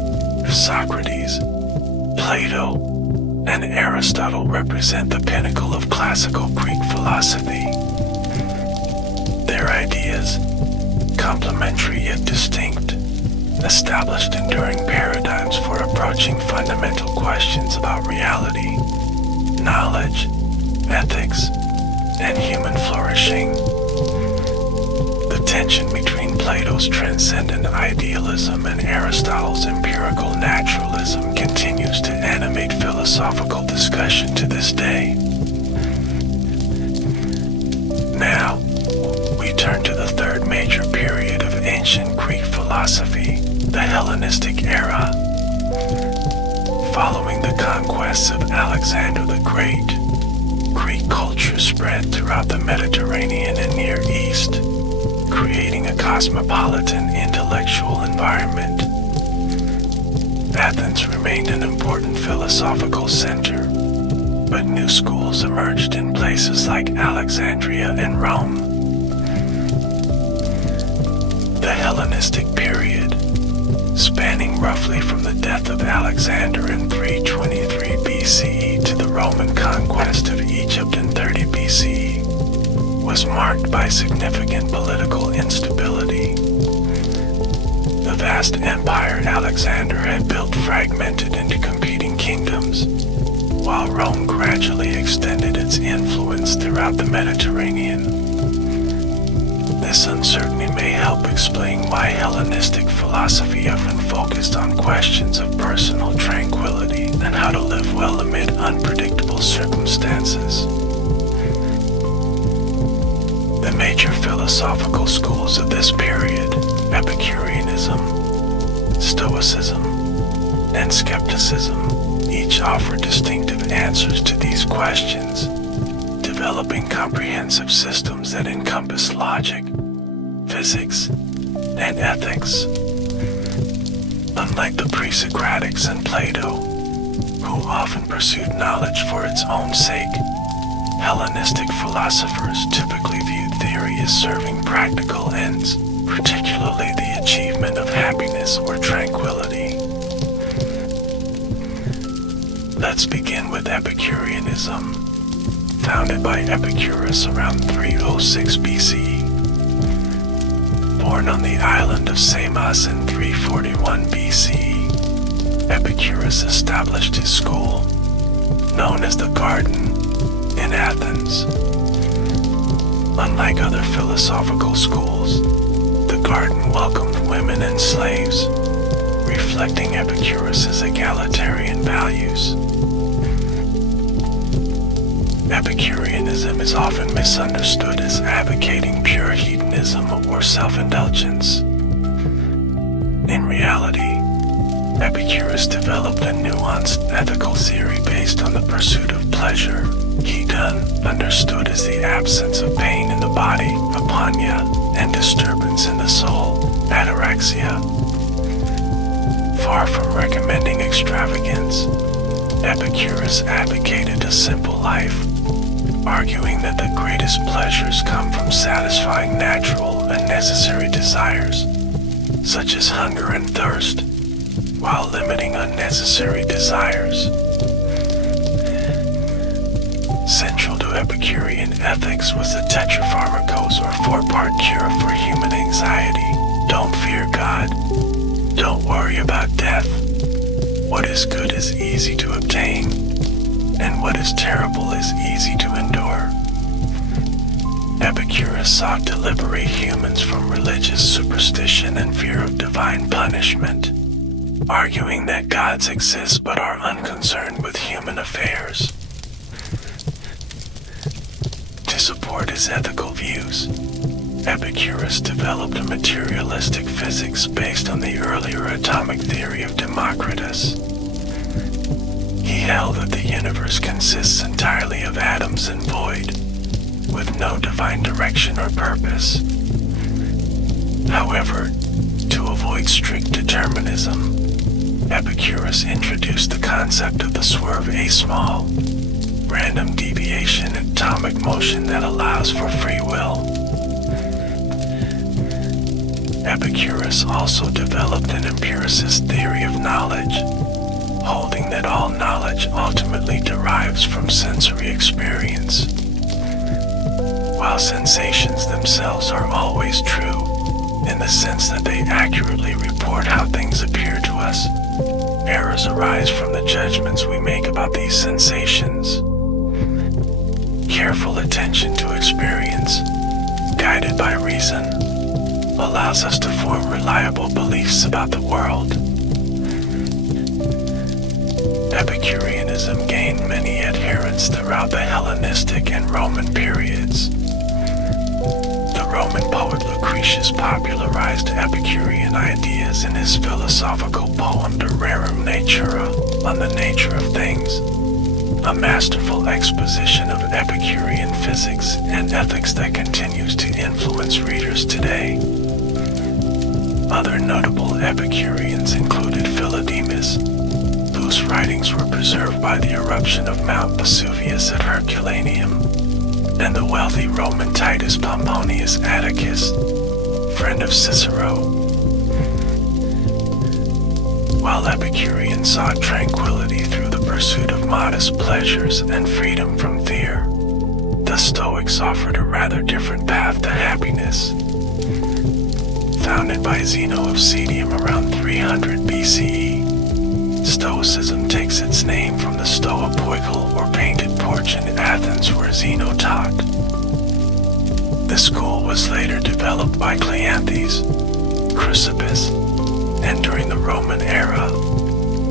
Socrates, Plato, and Aristotle represent the pinnacle of classical Greek philosophy. Their ideas, complementary yet distinct, established enduring paradigms for approaching fundamental questions about reality, knowledge, ethics, and human flourishing. The tension between Plato's transcendent idealism and Aristotle's empirical naturalism continues to animate philosophical discussion to this day. Now, we turn to the third major period of ancient Greek philosophy, the Hellenistic era. Following the conquests of Alexander the Great, Greek culture spread throughout the Mediterranean and Near East, creating a cosmopolitan intellectual environment. Athens remained an important philosophical center, but new schools emerged in places like Alexandria and Rome. The Hellenistic period, spanning roughly from the death of Alexander in 323 BCE to the Roman conquest of Egypt in 30 BCE, was marked by significant political instability. The vast empire Alexander had built fragmented into competing kingdoms, while Rome gradually extended its influence throughout the Mediterranean. This uncertainty may help explain why Hellenistic philosophy often focused on questions of personal tranquility and how to live well amid unpredictable circumstances. The major philosophical schools of this period, Epicureanism, Stoicism, and Skepticism, each offer distinctive answers to these questions, developing comprehensive systems that encompass logic, physics, and ethics. Unlike the pre-Socratics and Plato, who often pursued knowledge for its own sake, Hellenistic philosophers typically viewed theory as serving practical ends, particularly the achievement of happiness or tranquility. Let's begin with Epicureanism, founded by Epicurus around 306 BCE. Born on the island of Samos in 341 BCE, Epicurus established his school, known as the Garden, in Athens. Unlike other philosophical schools, the Garden welcomed women and slaves, reflecting Epicurus's egalitarian values. Epicureanism is often misunderstood as advocating pure hedonism or self-indulgence. In reality, Epicurus developed a nuanced ethical theory based on the pursuit of pleasure, hedon, understood as the absence of pain in the body, apanya, and disturbance in the soul, ataraxia. Far from recommending extravagance, Epicurus advocated a simple life, arguing that the greatest pleasures come from satisfying natural and necessary desires, such as hunger and thirst, while limiting unnecessary desires. Central to Epicurean ethics was the tetrapharmakos, or four-part cure for human anxiety. Don't fear God. Don't worry about death. What is good is easy to obtain, and what is terrible is easy to endure. Epicurus sought to liberate humans from religious superstition and fear of divine punishment, arguing that gods exist but are unconcerned with human affairs. To support his ethical views, Epicurus developed a materialistic physics based on the earlier atomic theory of Democritus. He held that the universe consists entirely of atoms and void, with no divine direction or purpose. However, to avoid strict determinism, Epicurus introduced the concept of the swerve A-small, random deviation in atomic motion that allows for free will. Epicurus also developed an empiricist theory of knowledge, holding that all knowledge ultimately derives from sensory experience. While sensations themselves are always true, in the sense that they accurately report how things appear to us, errors arise from the judgments we make about these sensations. Careful attention to experience, guided by reason, allows us to form reliable beliefs about the world. Epicureanism gained many adherents throughout the Hellenistic and Roman periods. The Roman poet Lucretius popularized Epicurean ideas in his philosophical poem De Rerum Natura, on the nature of things, a masterful exposition of Epicurean physics and ethics that continues to influence readers today. Other notable Epicureans included Philodemus, whose writings were preserved by the eruption of Mount Vesuvius at Herculaneum, and the wealthy Roman Titus Pomponius Atticus, friend of Cicero. While Epicureans sought tranquility through the pursuit of modest pleasures and freedom from fear, the Stoics offered a rather different path to happiness. Founded by Zeno of Citium around 300 BCE, Stoicism takes its name from the Stoa Poikile or painted porch in Athens where Zeno taught. The school was later developed by Cleanthes, Chrysippus, and during the Roman era,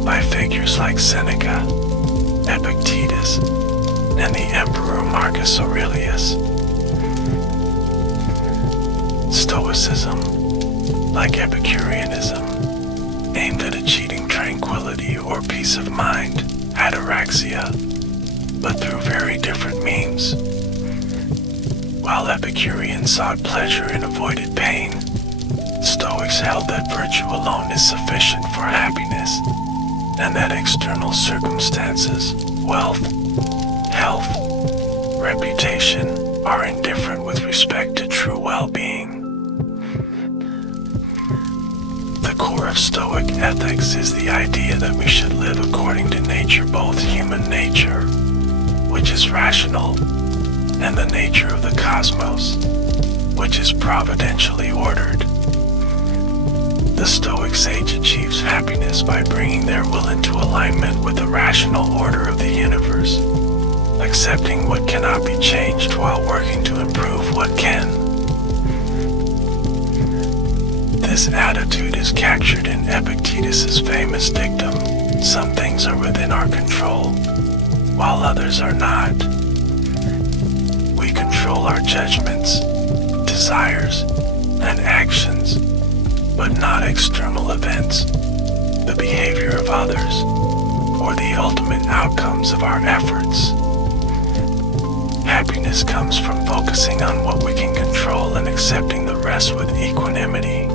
by figures like Seneca, Epictetus, and the Emperor Marcus Aurelius. Stoicism, like Epicureanism, aimed at achieving tranquility or peace of mind, ataraxia, but through very different means. While Epicureans sought pleasure and avoided pain, Stoics held that virtue alone is sufficient for happiness, and that external circumstances, wealth, health, reputation, are indifferent with respect to true well-being. The core of Stoic ethics is the idea that we should live according to nature, both human nature, which is rational, and the nature of the cosmos, which is providentially ordered. The Stoic sage achieves happiness by bringing their will into alignment with the rational order of the universe, accepting what cannot be changed while working to improve what can. This attitude is captured in Epictetus's famous dictum, "Some things are within our control, while others are not." We control our judgments, desires, and actions, but not external events, the behavior of others, or the ultimate outcomes of our efforts. Happiness comes from focusing on what we can control and accepting the rest with equanimity.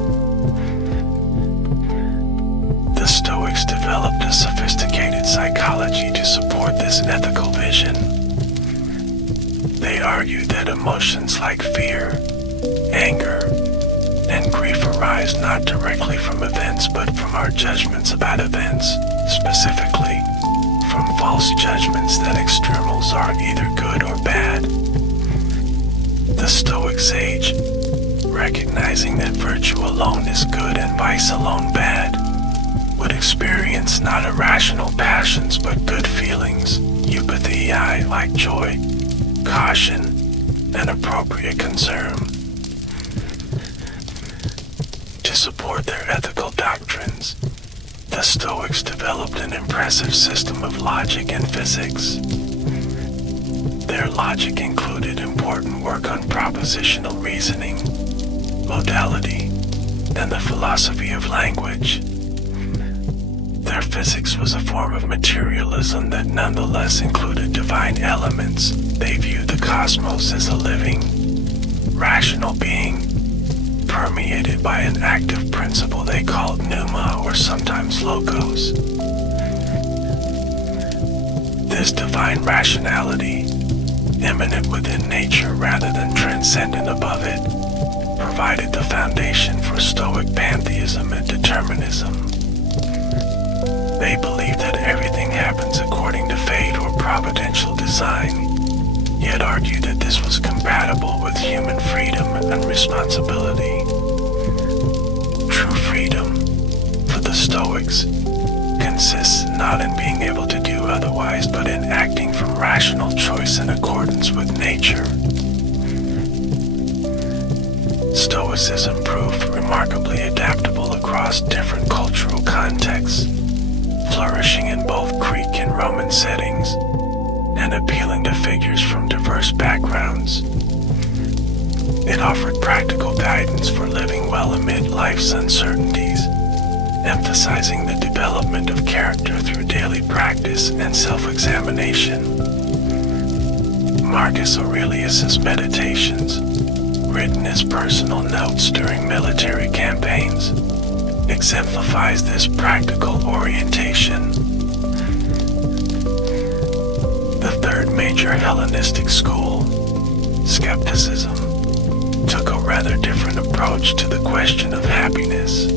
The Stoics developed a sophisticated psychology to support this ethical vision. They argued that emotions like fear, anger, and grief arise not directly from events but from our judgments about events, specifically from false judgments that externals are either good or bad. The Stoic sage, recognizing that virtue alone is good and vice alone bad, would experience not irrational passions but good feelings, eupatheiai, like joy, caution, and appropriate concern. To support their ethical doctrines, the Stoics developed an impressive system of logic and physics. Their logic included important work on propositional reasoning, modality, and the philosophy of language. Their physics was a form of materialism that nonetheless included divine elements. They viewed the cosmos as a living, rational being, permeated by an active principle they called pneuma or sometimes logos. This divine rationality, immanent within nature rather than transcendent above it, provided the foundation for Stoic pantheism and determinism. They believed that everything happens according to fate or providential design, yet argued that this was compatible with human freedom and responsibility. True freedom, for the Stoics, consists not in being able to do otherwise, but in acting from rational choice in accordance with nature. Stoicism proved remarkably adaptable across different cultural contexts, flourishing in both Greek and Roman settings, and appealing to figures from diverse backgrounds. It offered practical guidance for living well amid life's uncertainties, emphasizing the development of character through daily practice and self-examination. Marcus Aurelius's Meditations, written as personal notes during military campaigns, exemplifies this practical orientation. The third major Hellenistic school, skepticism, took a rather different approach to the question of happiness.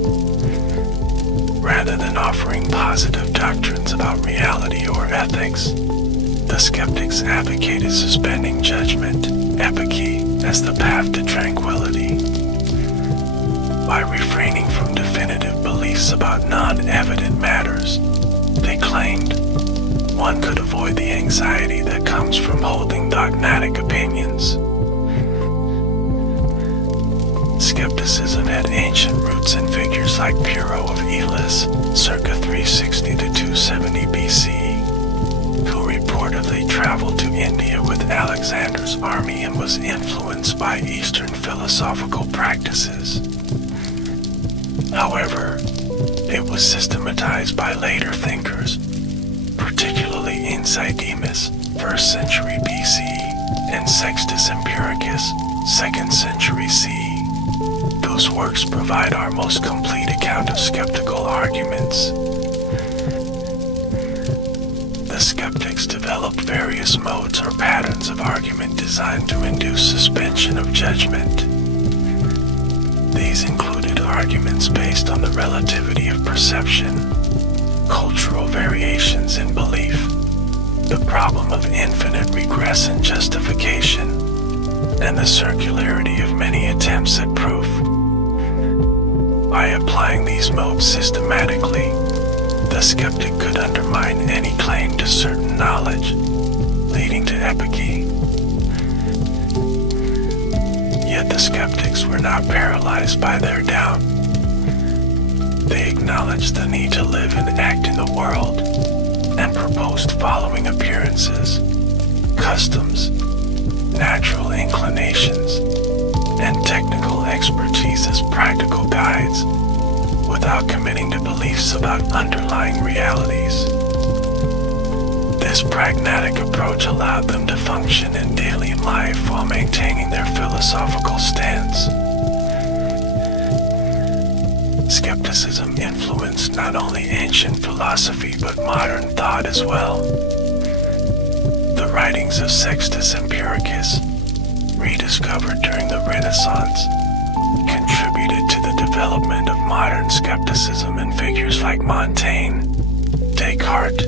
Rather than offering positive doctrines about reality or ethics, the skeptics advocated suspending judgment, epike, as the path to tranquility. By refraining from definitive beliefs about non-evident matters, they claimed one could avoid the anxiety that comes from holding dogmatic opinions. Skepticism had ancient roots in figures like Pyrrho of Elis, circa 360 to 270 BC, who reportedly traveled to India with Alexander's army and was influenced by Eastern philosophical practices. However, it was systematized by later thinkers, particularly Encydemus, 1st century BC, and Sextus Empiricus, 2nd century CE. Those works provide our most complete account of skeptical arguments. The skeptics developed various modes or patterns of argument designed to induce suspension of judgment. These included arguments based on the relativity of perception, cultural variations in belief, the problem of infinite regress and justification, and the circularity of many attempts at proof. By applying these modes systematically, the skeptic could undermine any claim to certain knowledge, leading to epike. Yet the skeptics were not paralyzed by their doubt. They acknowledged the need to live and act in the world, and proposed following appearances, customs, natural inclinations, and technical expertise as practical guides, without committing to beliefs about underlying realities. This pragmatic approach allowed them to function in daily life while maintaining their philosophical stance. Skepticism influenced not only ancient philosophy but modern thought as well. The writings of Sextus Empiricus, rediscovered during the Renaissance, contributed to the development of modern skepticism in figures like Montaigne, Descartes,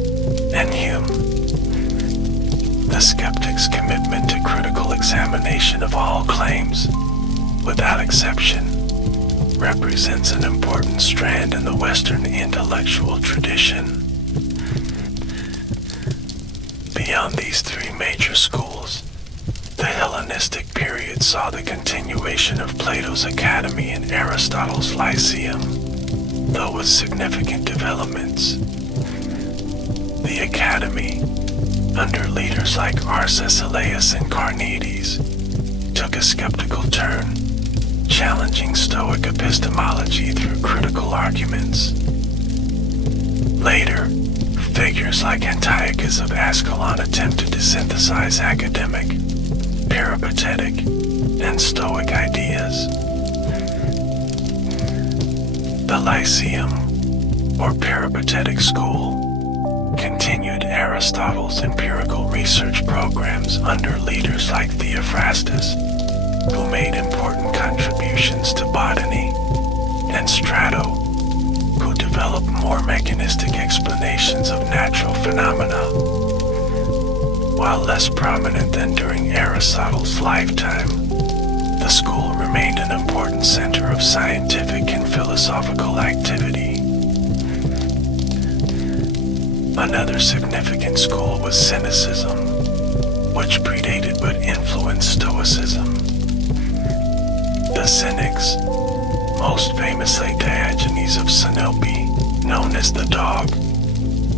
and Hume. The skeptic's commitment to critical examination of all claims, without exception, represents an important strand in the Western intellectual tradition. Beyond these three major schools, the Hellenistic period saw the continuation of Plato's Academy and Aristotle's Lyceum, though with significant developments. The Academy, under leaders like Arcesilaus and Carneades, took a skeptical turn, challenging Stoic epistemology through critical arguments. Later, figures like Antiochus of Ascalon attempted to synthesize academic, peripatetic, and Stoic ideas. The Lyceum, or peripatetic school, continued Aristotle's empirical research programs under leaders like Theophrastus, who made important contributions to botany, and Strato, who developed more mechanistic explanations of natural phenomena. While less prominent than during Aristotle's lifetime, the school remained an important center of scientific and philosophical activity. Another significant school was Cynicism, which predated but influenced Stoicism. The Cynics, most famously Diogenes of Sinope, known as the dog,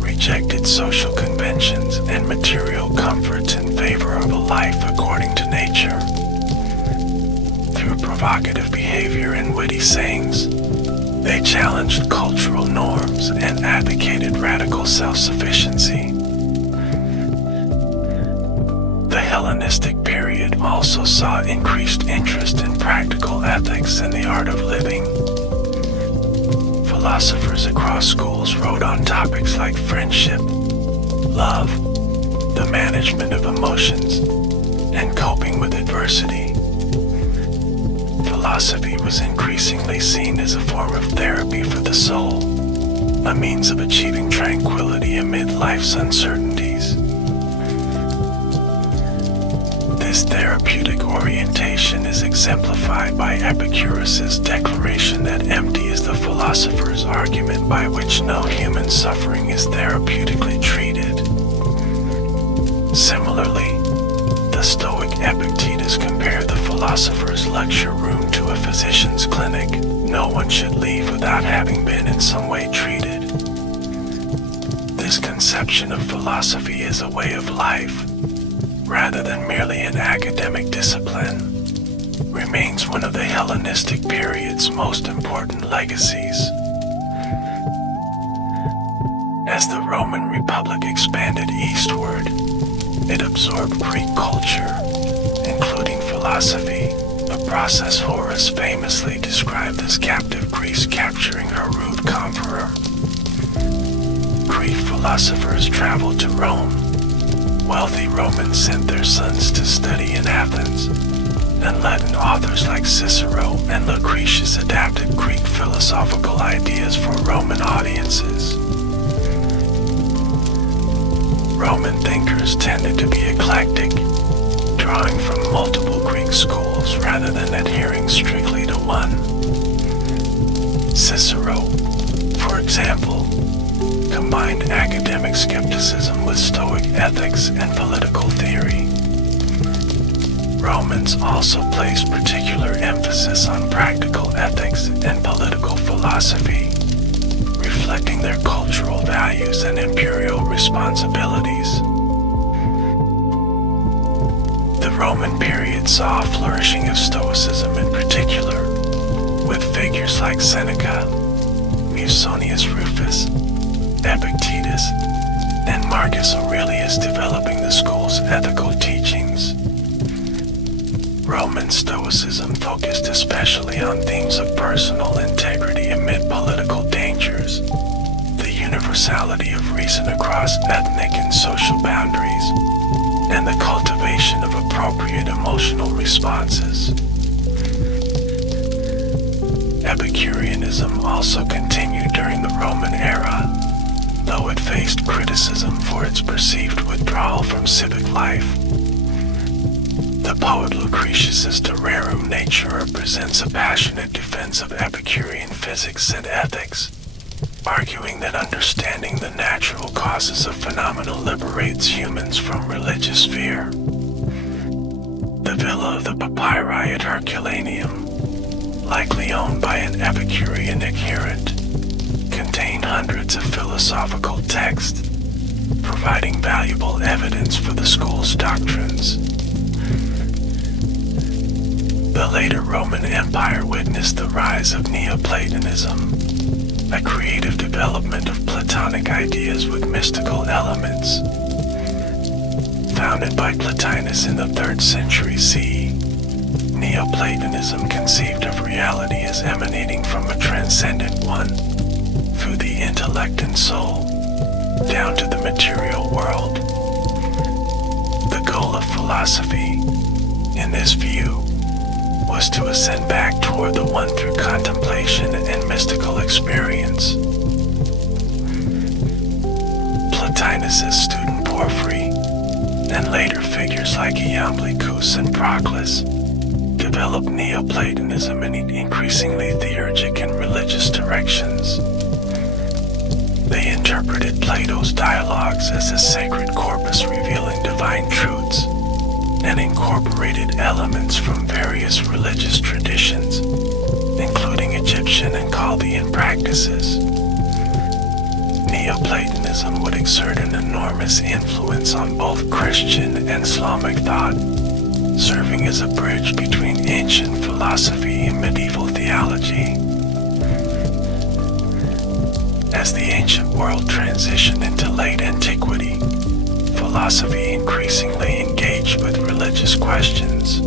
rejected social conventions and material comforts in favor of a life according to nature. Through provocative behavior and witty sayings, they challenged cultural norms and advocated radical self-sufficiency. The Hellenistic period also saw increased interest in practical ethics and the art of living. Philosophers across schools wrote on topics like friendship, love, the management of emotions, and coping with adversity. Philosophy was increasingly seen as a form of therapy for the soul, a means of achieving tranquility amid life's uncertainties. This therapeutic orientation is exemplified by Epicurus's declaration that empty is the philosopher's argument by which no human suffering is therapeutically treated. Similarly, the Stoic Epictetus compared the philosopher's lecture room to a physician's clinic. No one should leave without having been in some way treated. This conception of philosophy as a way of life, rather than merely an academic discipline, remains one of the Hellenistic period's most important legacies. As the Roman Republic expanded eastward, it absorbed Greek culture, including philosophy, a process Horace famously described as captive Greece capturing her rude conqueror. Greek philosophers traveled to Rome. Wealthy Romans sent their sons to study in Athens, and Latin authors like Cicero and Lucretius adapted Greek philosophical ideas for Roman audiences. Roman thinkers tended to be eclectic, drawing from multiple Greek schools rather than adhering strictly to one. Cicero, for example, combined academic skepticism with Stoic ethics and political theory. Romans also placed particular emphasis on practical ethics and political philosophy, reflecting their cultural values and imperial responsibilities. The Roman period saw a flourishing of Stoicism in particular, with figures like Seneca, Musonius Rufus, Epictetus, and Marcus Aurelius developing the school's ethical teachings. Roman Stoicism focused especially on themes of personal integrity amid political dangers, the universality of reason across ethnic and social boundaries, and the cultivation of appropriate emotional responses. Epicureanism also continued during the Roman era, though it faced criticism for its perceived withdrawal from civic life. The poet Lucretius's De Rerum Natura presents a passionate defense of Epicurean physics and ethics, arguing that understanding the natural causes of phenomena liberates humans from religious fear. The villa of the Papyri at Herculaneum, likely owned by an Epicurean adherent, contained hundreds of philosophical texts, providing valuable evidence for the school's doctrines. The later Roman Empire witnessed the rise of Neoplatonism, a creative development of Platonic ideas with mystical elements. Founded by Plotinus in the 3rd century CE, Neoplatonism conceived of reality as emanating from a transcendent one, through the intellect and soul, down to the material world. The goal of philosophy, in this view, was to ascend back toward the one through contemplation and mystical experience. Plotinus's student Porphyry, and later figures like Iamblichus and Proclus, developed Neoplatonism in increasingly theurgic and religious directions. They interpreted Plato's dialogues as a sacred corpus revealing divine truths, and incorporated elements from various religious traditions, including Egyptian and Chaldean practices. Neoplatonism would exert an enormous influence on both Christian and Islamic thought, serving as a bridge between ancient philosophy and medieval theology. As the ancient world transitioned into late antiquity, philosophy increasingly engaged with religious questions.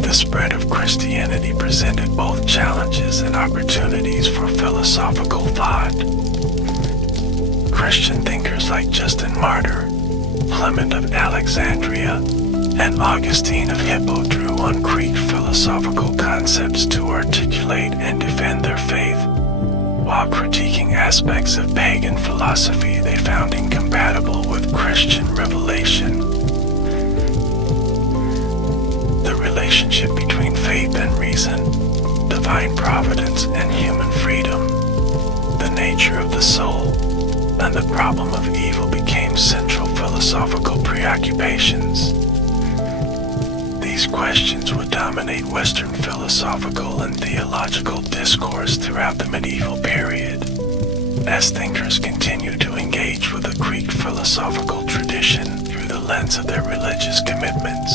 The spread of Christianity presented both challenges and opportunities for philosophical thought. Christian thinkers like Justin Martyr, Clement of Alexandria, and Augustine of Hippo drew on Greek philosophical concepts to articulate and defend their faith, while critiquing aspects of pagan philosophy they found incompatible with Christian revelation. The relationship between faith and reason, divine providence and human freedom, the nature of the soul, and the problem of evil became central philosophical preoccupations. These questions would dominate Western philosophical and theological discourse throughout the medieval period, as thinkers continued to engage with the Greek philosophical tradition through the lens of their religious commitments.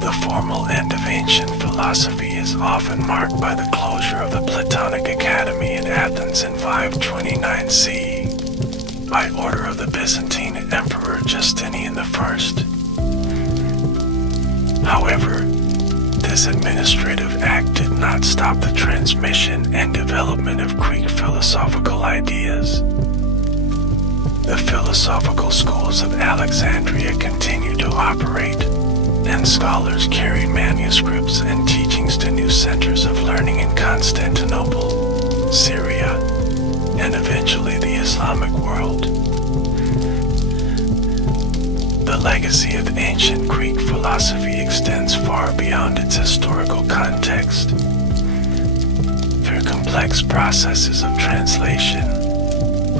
The formal end of ancient philosophy is often marked by the closure of the Platonic Academy in Athens in 529 CE, by order of the Byzantine Emperor Justinian I. However, this administrative act did not stop the transmission and development of Greek philosophical ideas. The philosophical schools of Alexandria continued to operate, and scholars carried manuscripts and teachings to new centers of learning in Constantinople, Syria, and eventually the Islamic world. The legacy of ancient Greek philosophy extends far beyond its historical context. Through complex processes of translation,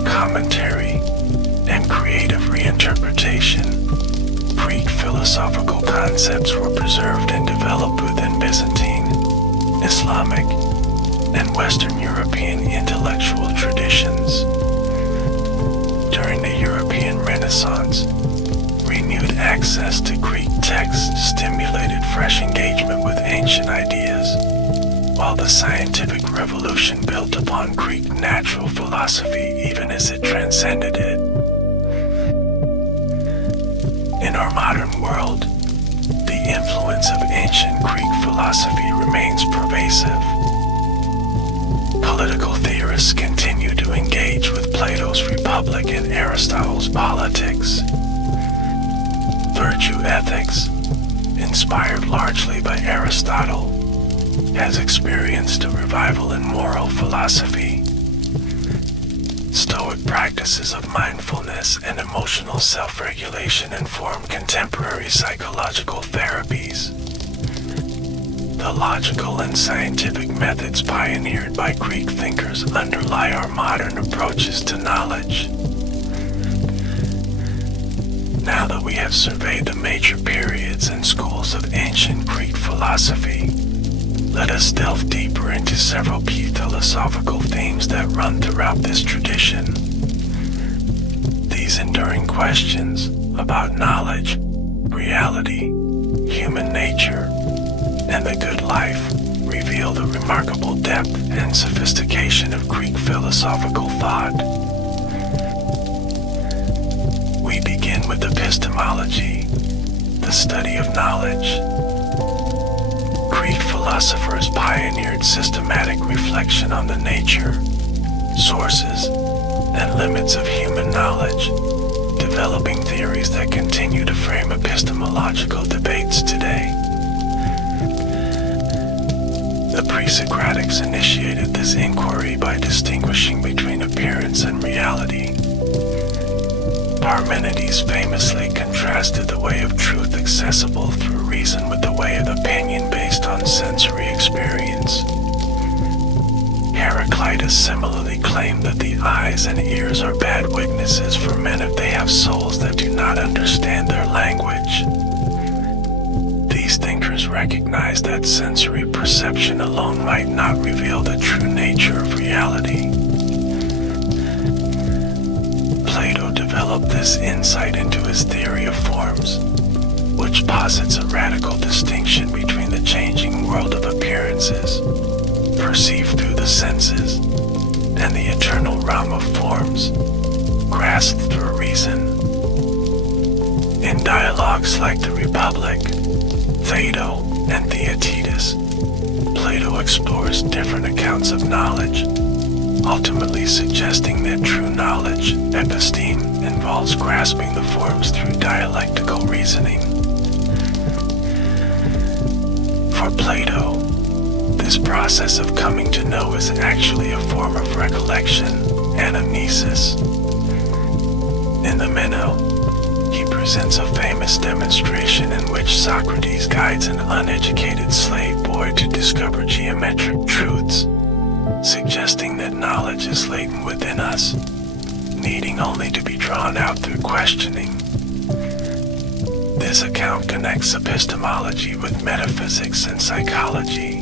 commentary, and creative reinterpretation, Greek philosophical concepts were preserved and developed within Byzantine, Islamic, and Western European intellectual traditions. During the European Renaissance, renewed access to Greek texts stimulated fresh engagement with ancient ideas, while the scientific revolution built upon Greek natural philosophy even as it transcended it. In our modern world, the influence of ancient Greek philosophy remains pervasive. Political theorists continue to engage with Plato's Republic and Aristotle's Politics. Virtue ethics, inspired largely by Aristotle, has experienced a revival in moral philosophy. Stoic practices of mindfulness and emotional self-regulation inform contemporary psychological therapies. The logical and scientific methods pioneered by Greek thinkers underlie our modern approaches to knowledge. Now that we have surveyed the major periods and schools of ancient Greek philosophy, let us delve deeper into several key philosophical themes that run throughout this tradition. These enduring questions about knowledge, reality, human nature, and the good life reveal the remarkable depth and sophistication of Greek philosophical thought. We begin with epistemology, the study of knowledge. Greek philosophers pioneered systematic reflection on the nature, sources, and limits of human knowledge, developing theories that continue to frame epistemological debates today. The pre-Socratics initiated this inquiry by distinguishing between appearance and reality. Parmenides famously contrasted the way of truth accessible through reason with the way of opinion based on sensory experience. Heraclitus similarly claimed that the eyes and ears are bad witnesses for men if they have souls that do not not understand their language. These thinkers recognized that sensory perception alone might not reveal the true nature of reality. Plato developed this insight into his theory of forms, which posits a radical distinction between the changing world of appearances, perceived through the senses, and the eternal realm of forms, grasped through reason. In dialogues like the Republic, Phaedo, and Theaetetus, Plato explores different accounts of knowledge, ultimately suggesting that true knowledge, episteme, involves grasping the forms through dialectical reasoning. For Plato, this process of coming to know is actually a form of recollection, anamnesis. In the Meno, he presents a famous demonstration in which Socrates guides an uneducated slave boy to discover geometric truths, suggesting that knowledge is latent within us, needing only to be drawn out through questioning. This account connects epistemology with metaphysics and psychology,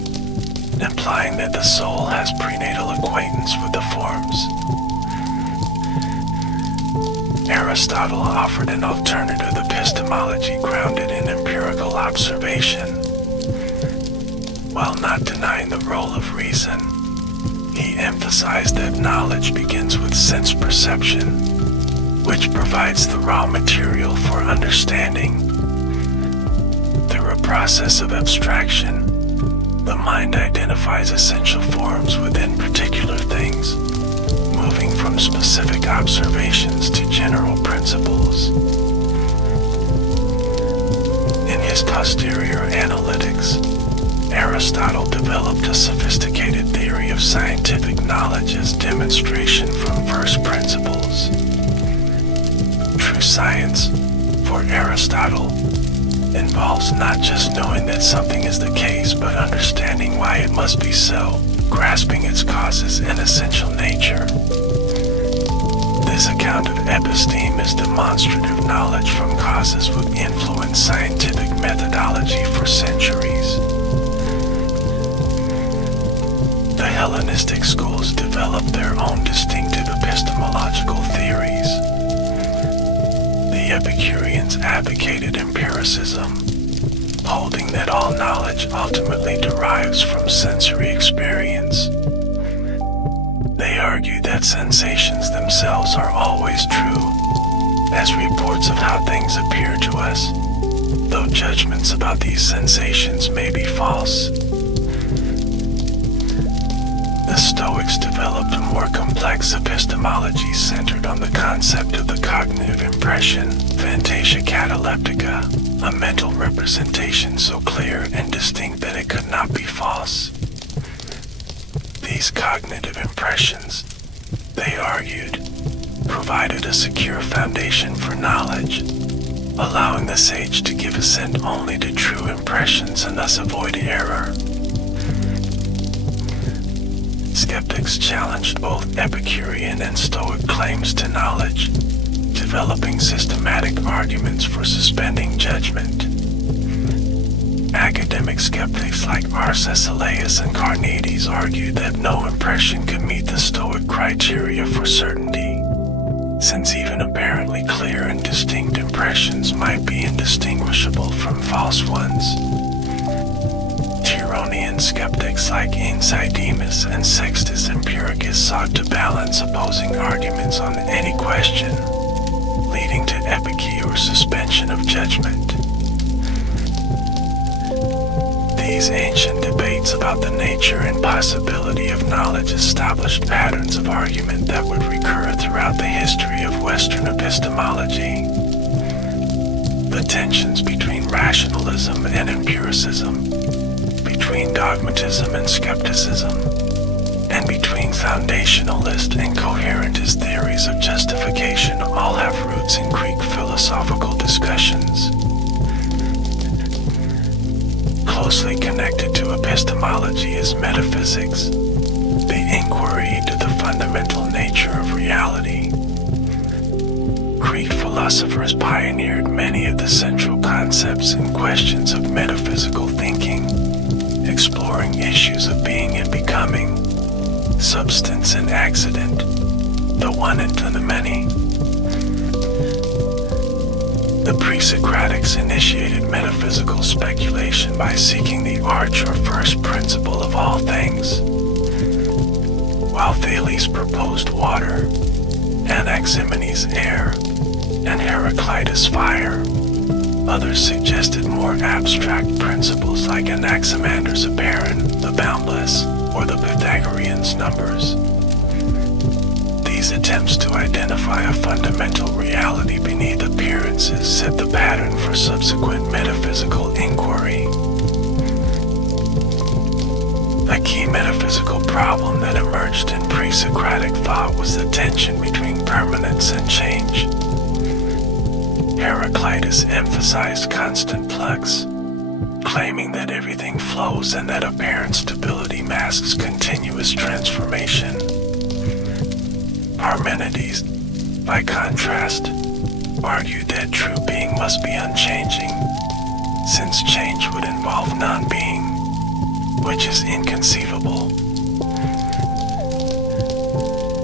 implying that the soul has prenatal acquaintance with the forms. Aristotle offered an alternative epistemology grounded in empirical observation. While not denying the role of reason, he emphasized that knowledge begins with sense perception, which provides the raw material for understanding. Through a process of abstraction, the mind identifies essential forms within particular things, moving from specific observations to general principles. In his posterior analytics, Aristotle developed a sophisticated theory of scientific knowledge as demonstration from first principles. True science, for Aristotle, involves not just knowing that something is the case, but understanding why it must be so, grasping its causes and essential nature. This account of episteme is demonstrative knowledge from causes which influenced scientific methodology for centuries. The Hellenistic schools developed their own distinctive epistemological theories. The Epicureans advocated empiricism, holding that all knowledge ultimately derives from sensory experience. They argued that sensations themselves are always true, as reports of how things appear to us, though judgments about these sensations may be false. The Stoics developed a more complex epistemology centered on the concept of the cognitive impression, phantasia cataleptica, a mental representation so clear and distinct that it could not be false. These cognitive impressions, they argued, provided a secure foundation for knowledge, allowing the sage to give assent only to true impressions and thus avoid error. Skeptics challenged both Epicurean and Stoic claims to knowledge, developing systematic arguments for suspending judgment. Academic skeptics like Arcesilaus and Carneades argued that no impression could meet the Stoic criteria for certainty, since even apparently clear and distinct impressions might be indistinguishable from false ones. Tironian skeptics like Ensidemus and Sextus Empiricus sought to balance opposing arguments on any question, leading to epiche or suspension of judgment. These ancient debates about the nature and possibility of knowledge established patterns of argument that would recur throughout the history of Western epistemology. The tensions between rationalism and empiricism, between dogmatism and skepticism, and between foundationalist and coherentist theories of justification all have roots in Greek philosophical discussions. Closely connected to epistemology is metaphysics, the inquiry into the fundamental nature of reality. Greek philosophers pioneered many of the central concepts and questions of metaphysical thinking, exploring issues of being and becoming, substance and accident, the one and the many. The pre-Socratics initiated metaphysical speculation by seeking the arch or first principle of all things, while Thales proposed water, Anaximenes air, and Heraclitus fire. Others suggested more abstract principles like Anaximander's apparent, the boundless, or the Pythagoreans' numbers. These attempts to identify a fundamental reality beneath appearances set the pattern for subsequent metaphysical inquiry. A key metaphysical problem that emerged in pre-Socratic thought was the tension between permanence and change. Heraclitus emphasized constant flux, claiming that everything flows and that apparent stability masks continuous transformation. Parmenides, by contrast, argued that true being must be unchanging, since change would involve non-being, which is inconceivable.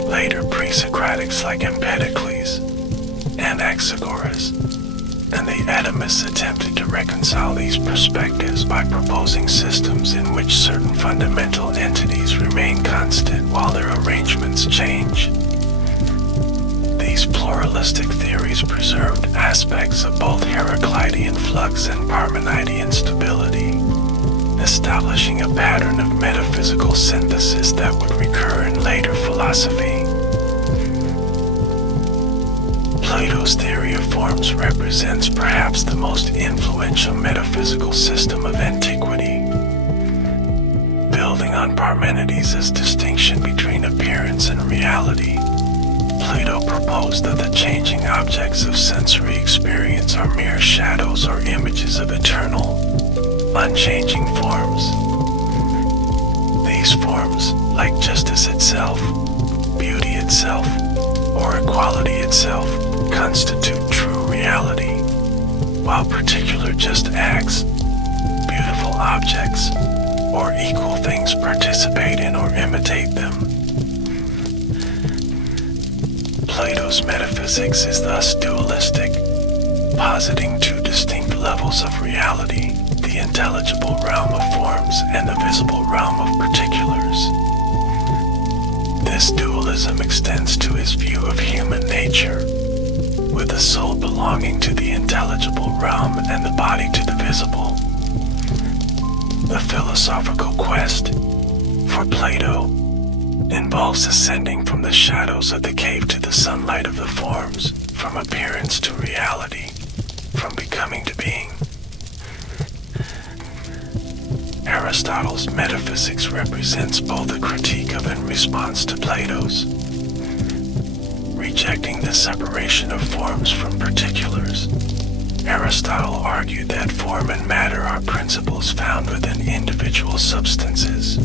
Later pre-Socratics like Empedocles, Anaxagoras, and the atomists attempted to reconcile these perspectives by proposing systems in which certain fundamental entities remain constant while their arrangements change. These pluralistic theories preserved aspects of both Heraclitean flux and Parmenidean stability, establishing a pattern of metaphysical synthesis that would recur in later philosophy. Plato's theory of forms represents perhaps the most influential metaphysical system of antiquity. Building on Parmenides' distinction between appearance and reality, Plato proposed that the changing objects of sensory experience are mere shadows or images of eternal, unchanging forms. These forms, like justice itself, beauty itself, or equality itself, constitute true reality, while particular just acts, beautiful objects, or equal things participate in or imitate them. Plato's metaphysics is thus dualistic, positing two distinct levels of reality, the intelligible realm of forms and the visible realm of particulars. This dualism extends to his view of human nature, with the soul belonging to the intelligible realm and the body to the visible. The philosophical quest, for Plato, involves ascending from the shadows of the cave to the sunlight of the forms, from appearance to reality, from becoming to being. Aristotle's metaphysics represents both a critique of and response to Plato's. Rejecting the separation of forms from particulars, Aristotle argued that form and matter are principles found within individual substances.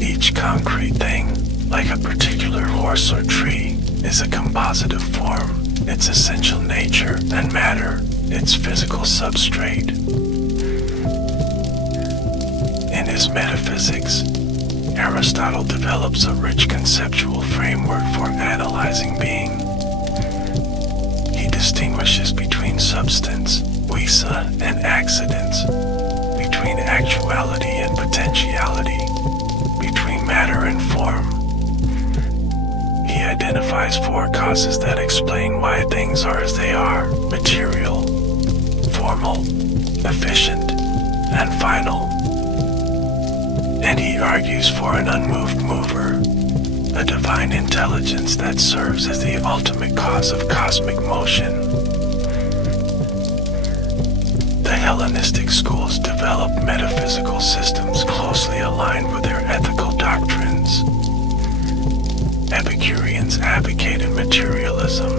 Each concrete thing, like a particular horse or tree, is a composite of form, its essential nature, and matter, its physical substrate. In his metaphysics, Aristotle develops a rich conceptual framework for analyzing being. He distinguishes between substance, visa, and accidents, between actuality and potentiality, between matter and form. He identifies four causes that explain why things are as they are: material, formal, efficient, and final. And he argues for an unmoved mover, a divine intelligence that serves as the ultimate cause of cosmic motion. The Hellenistic schools developed metaphysical systems closely aligned with their ethical doctrines. Epicureans advocated materialism,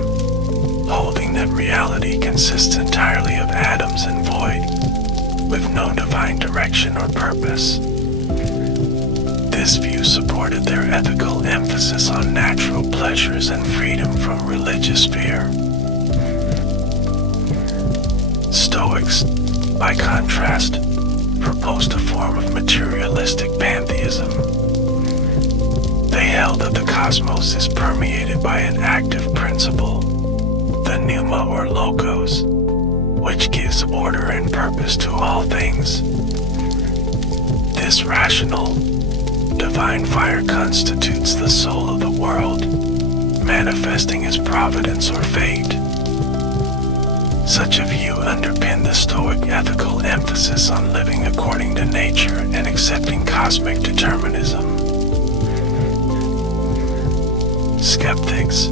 holding that reality consists entirely of atoms and void, with no divine direction or purpose. This view supported their ethical emphasis on natural pleasures and freedom from religious fear. Stoics, by contrast, proposed a form of materialistic pantheism. They held that the cosmos is permeated by an active principle, the pneuma or logos, which gives order and purpose to all things. This rational, divine fire constitutes the soul of the world, manifesting as providence or fate. Such a view underpinned the Stoic ethical emphasis on living according to nature and accepting cosmic determinism. Skeptics,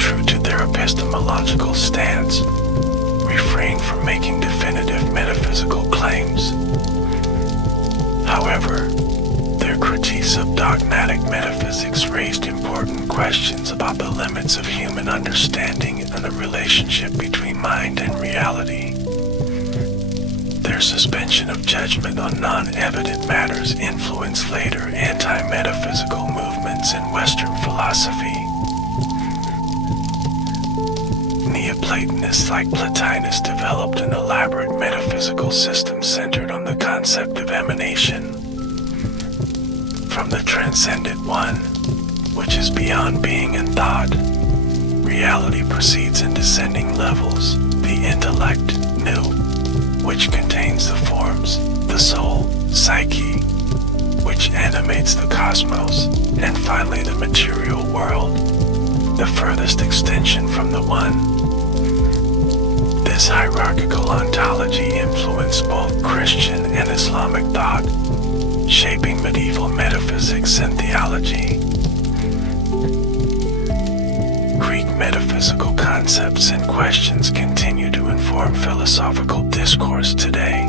true to their epistemological stance, refrain from making definitive metaphysical claims. However, their critiques of dogmatic metaphysics raised important questions about the limits of human understanding and the relationship between mind and reality. Their suspension of judgment on non-evident matters influenced later anti-metaphysical movements in Western philosophy. Neoplatonists like Plotinus developed an elaborate metaphysical system centered on the concept of emanation. From the transcendent one, which is beyond being and thought, reality proceeds in descending levels, the intellect, nu, which contains the forms, the soul, psyche, which animates the cosmos, and finally the material world, the furthest extension from the one. This hierarchical ontology influenced both Christian and Islamic thought, shaping medieval metaphysics and theology. Greek metaphysical concepts and questions continue to inform philosophical discourse today.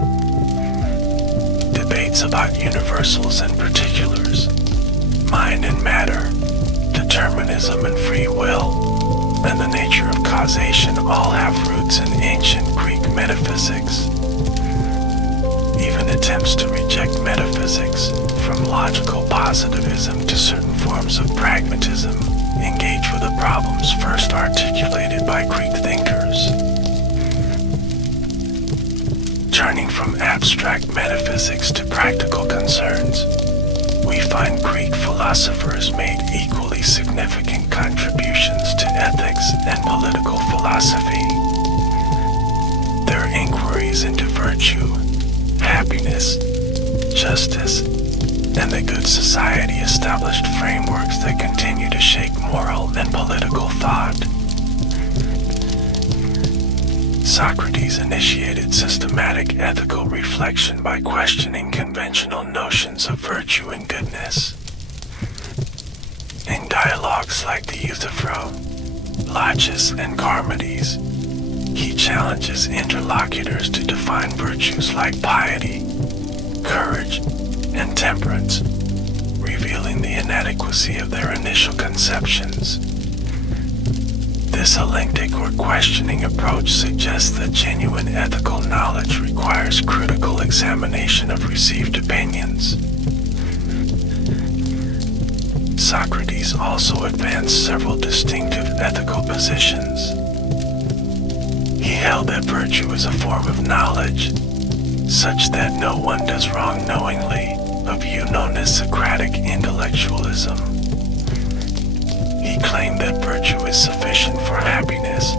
Debates about universals and particulars, mind and matter, determinism and free will, and the nature of causation all have roots in ancient Greek metaphysics. Even attempts to reject metaphysics, from logical positivism to certain forms of pragmatism, engage with the problems first articulated by Greek thinkers. Turning from abstract metaphysics to practical concerns, we find Greek philosophers made equally significant contributions to ethics and political philosophy. Their inquiries into virtue, happiness, justice, and the good society established frameworks that continue to shape moral and political thought. Socrates initiated systematic ethical reflection by questioning conventional notions of virtue and goodness. In dialogues like the Euthyphro, Laches, and Charmides, he challenges interlocutors to define virtues like piety, courage, and temperance, revealing the inadequacy of their initial conceptions. This eclectic or questioning approach suggests that genuine ethical knowledge requires critical examination of received opinions. Socrates also advanced several distinctive ethical positions. He held that virtue is a form of knowledge, such that no one does wrong knowingly, a view known as Socratic intellectualism. He claimed that virtue is sufficient for happiness,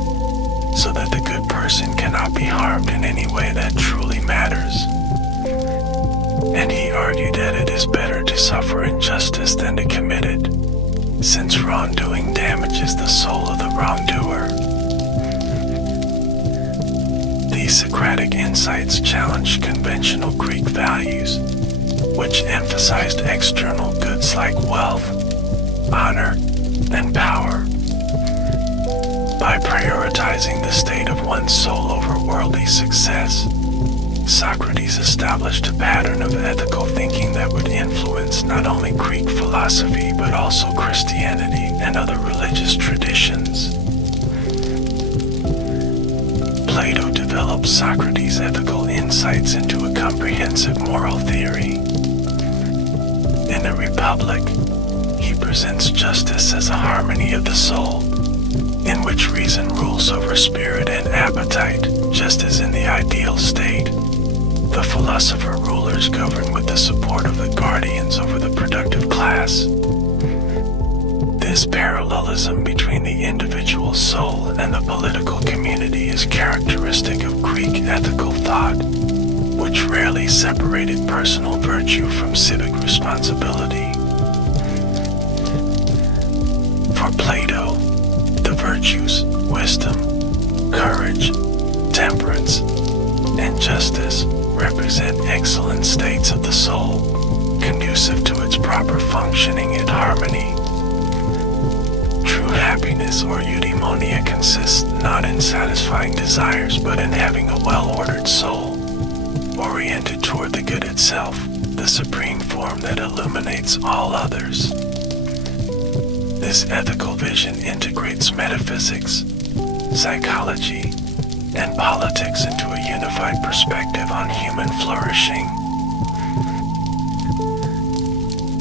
so that the good person cannot be harmed in any way that truly matters. And he argued that it is better to suffer injustice than to commit it, since wrongdoing damages the soul of the wrongdoer. These Socratic insights challenged conventional Greek values, which emphasized external goods like wealth, honor, and power. By prioritizing the state of one's soul over worldly success, Socrates established a pattern of ethical thinking that would influence not only Greek philosophy but also Christianity and other religious traditions. Plato developed Socrates' ethical insights into a comprehensive moral theory. In a republic, he presents justice as a harmony of the soul, in which reason rules over spirit and appetite, just as in the ideal state. The philosopher-rulers govern with the support of the guardians over the productive class. This parallelism between the individual soul and the political community is characteristic of Greek ethical thought, which rarely separated personal virtue from civic responsibility. For Plato, the virtues, wisdom, courage, temperance, and justice represent excellent states of the soul, conducive to its proper functioning and harmony. True happiness or eudaimonia consists not in satisfying desires but in having a well-ordered soul, oriented toward the good itself, the supreme form that illuminates all others. This ethical vision integrates metaphysics, psychology, and politics into a unified perspective on human flourishing.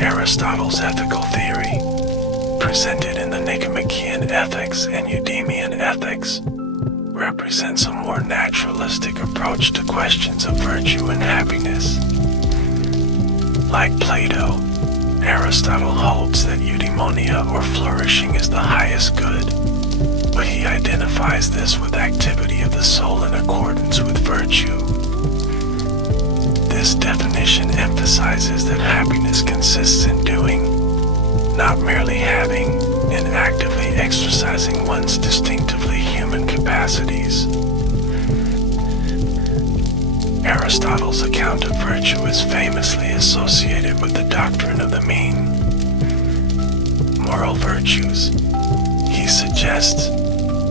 Aristotle's ethical theory, presented in the Nicomachean Ethics and Eudemian Ethics, represents a more naturalistic approach to questions of virtue and happiness. Like Plato, Aristotle holds that eudaimonia or flourishing is the highest good, but he identifies this with activity of the soul in accordance with virtue. This definition emphasizes that happiness consists in doing, not merely having, and actively exercising one's distinctively human capacities. Aristotle's account of virtue is famously associated with the doctrine of the mean. Moral virtues, he suggests,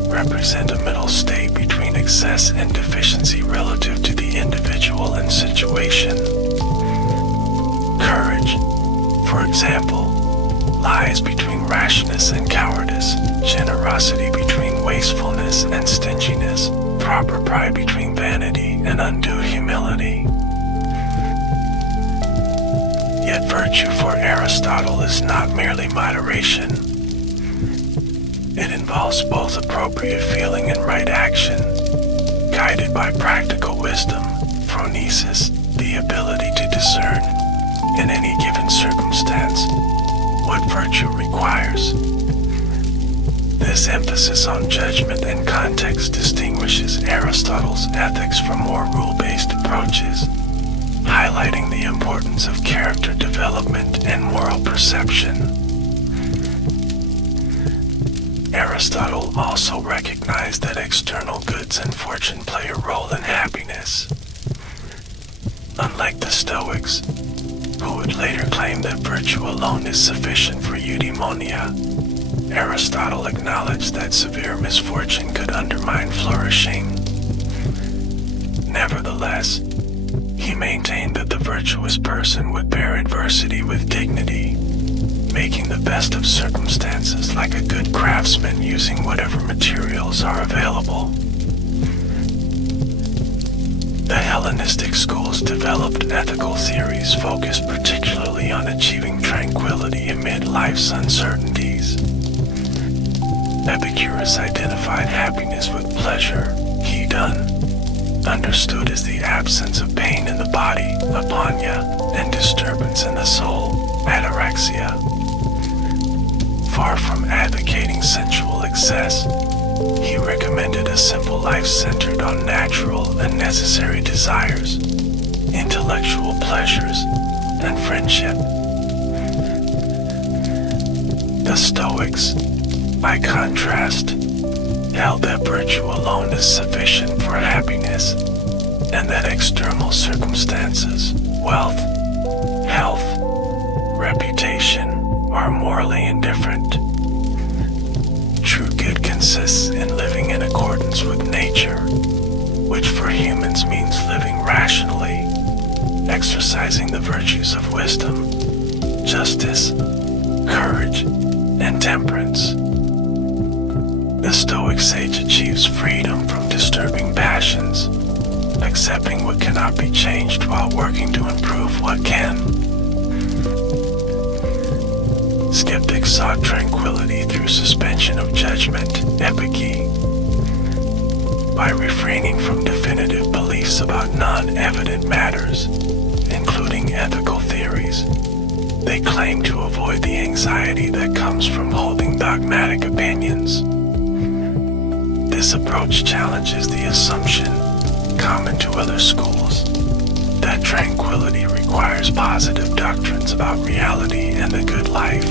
represent a middle state between excess and deficiency relative to the individual and situation. Courage, for example, lies between rashness and cowardice, generosity between wastefulness and stinginess, proper pride between vanity and undue humility. Yet virtue for Aristotle is not merely moderation. It involves both appropriate feeling and right action, guided by practical wisdom, phronesis, the ability to discern, in any given circumstance, what virtue requires. This emphasis on judgment and context distinguishes Aristotle's ethics from more rule-based approaches, highlighting the importance of character development and moral perception. Aristotle also recognized that external goods and fortune play a role in happiness. Unlike the Stoics, who would later claim that virtue alone is sufficient for eudaimonia, Aristotle acknowledged that severe misfortune could undermine flourishing. Nevertheless, he maintained that the virtuous person would bear adversity with dignity, making the best of circumstances like a good craftsman using whatever materials are available. The Hellenistic schools developed ethical theories focused particularly on achieving tranquility amid life's uncertainties. Epicurus identified happiness with pleasure, hedon, understood as the absence of pain in the body, apanya, and disturbance in the soul, ataraxia. Far from advocating sensual excess, he recommended a simple life centered on natural and necessary desires, intellectual pleasures, and friendship. The Stoics, by contrast, held that virtue alone is sufficient for happiness, and that external circumstances, wealth, health, reputation, are morally indifferent. True good consists in living in accordance with nature, which for humans means living rationally, exercising the virtues of wisdom, justice, courage, and temperance. The Stoic sage achieves freedom from disturbing passions, accepting what cannot be changed while working to improve what can. Skeptics sought tranquility through suspension of judgment, epiche. By refraining from definitive beliefs about non-evident matters, including ethical theories, they claim to avoid the anxiety that comes from holding dogmatic opinions. This approach challenges the assumption, common to other schools, that tranquility requires positive doctrines about reality and the good life.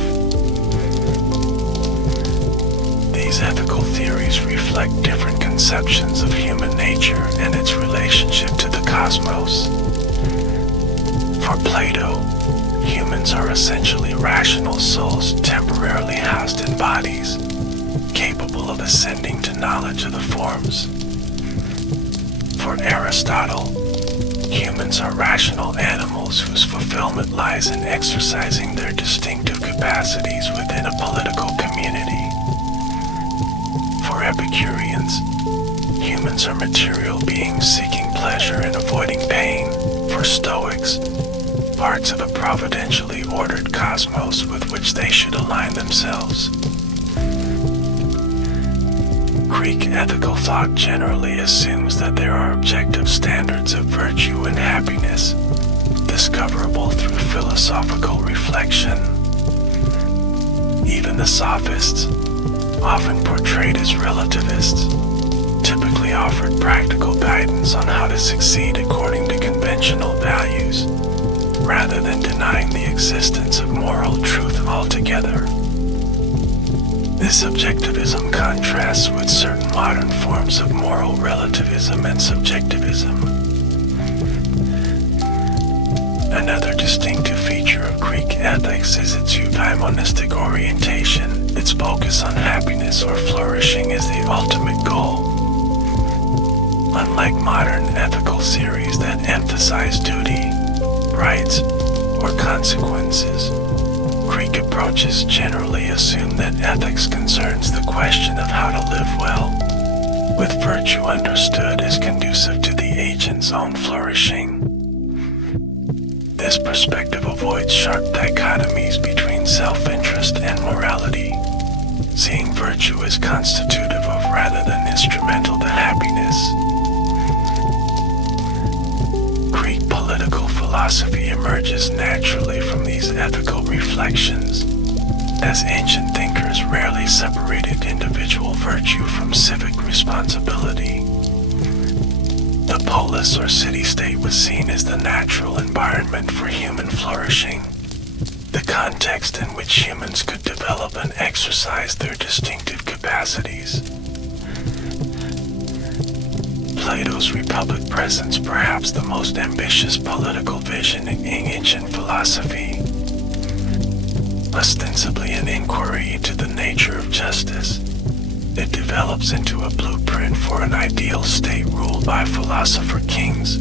These ethical theories reflect different conceptions of human nature and its relationship to the cosmos. For Plato, humans are essentially rational souls temporarily housed in bodies, capable of ascending to knowledge of the forms. For Aristotle, humans are rational animals whose fulfillment lies in exercising their distinctive capacities within a political community. For Epicureans, humans are material beings seeking pleasure and avoiding pain. For Stoics, parts of a providentially ordered cosmos with which they should align themselves. Greek ethical thought generally assumes that there are objective standards of virtue and happiness, discoverable through philosophical reflection. Even the sophists, often portrayed as relativists, typically offered practical guidance on how to succeed according to conventional values, rather than denying the existence of moral truth altogether. This objectivism contrasts with certain modern forms of moral relativism and subjectivism. Another distinctive feature of Greek ethics is its eudaimonistic orientation, its focus on happiness or flourishing as the ultimate goal. Unlike modern ethical theories that emphasize duty, rights, or consequences, Greek approaches generally assume that ethics concerns the question of how to live well, with virtue understood as conducive to the agent's own flourishing. This perspective avoids sharp dichotomies between self-interest and morality, seeing virtue as constitutive of rather than instrumental to happiness. Greek political philosophy emerges naturally from these ethical reflections, as ancient thinkers rarely separated individual virtue from civic responsibility. The polis or city-state was seen as the natural environment for human flourishing, the context in which humans could develop and exercise their distinctive capacities. Plato's Republic presents perhaps the most ambitious political vision in ancient philosophy, ostensibly an inquiry into the nature of justice. It develops into a blueprint for an ideal state ruled by philosopher kings,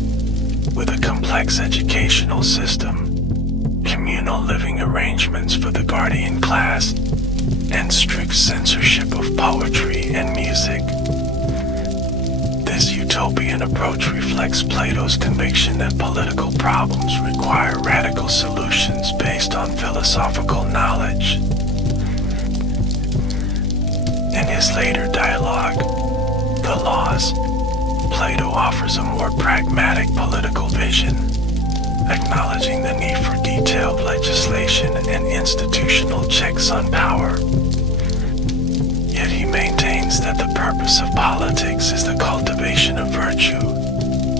with a complex educational system, communal living arrangements for the guardian class, and strict censorship of poetry and music. This utopian approach reflects Plato's conviction that political problems require radical solutions based on philosophical knowledge. In his later dialogue, The Laws, Plato offers a more pragmatic political vision, acknowledging the need for detailed legislation and institutional checks on power. Yet he maintains that the purpose of politics is the cultivation of virtue,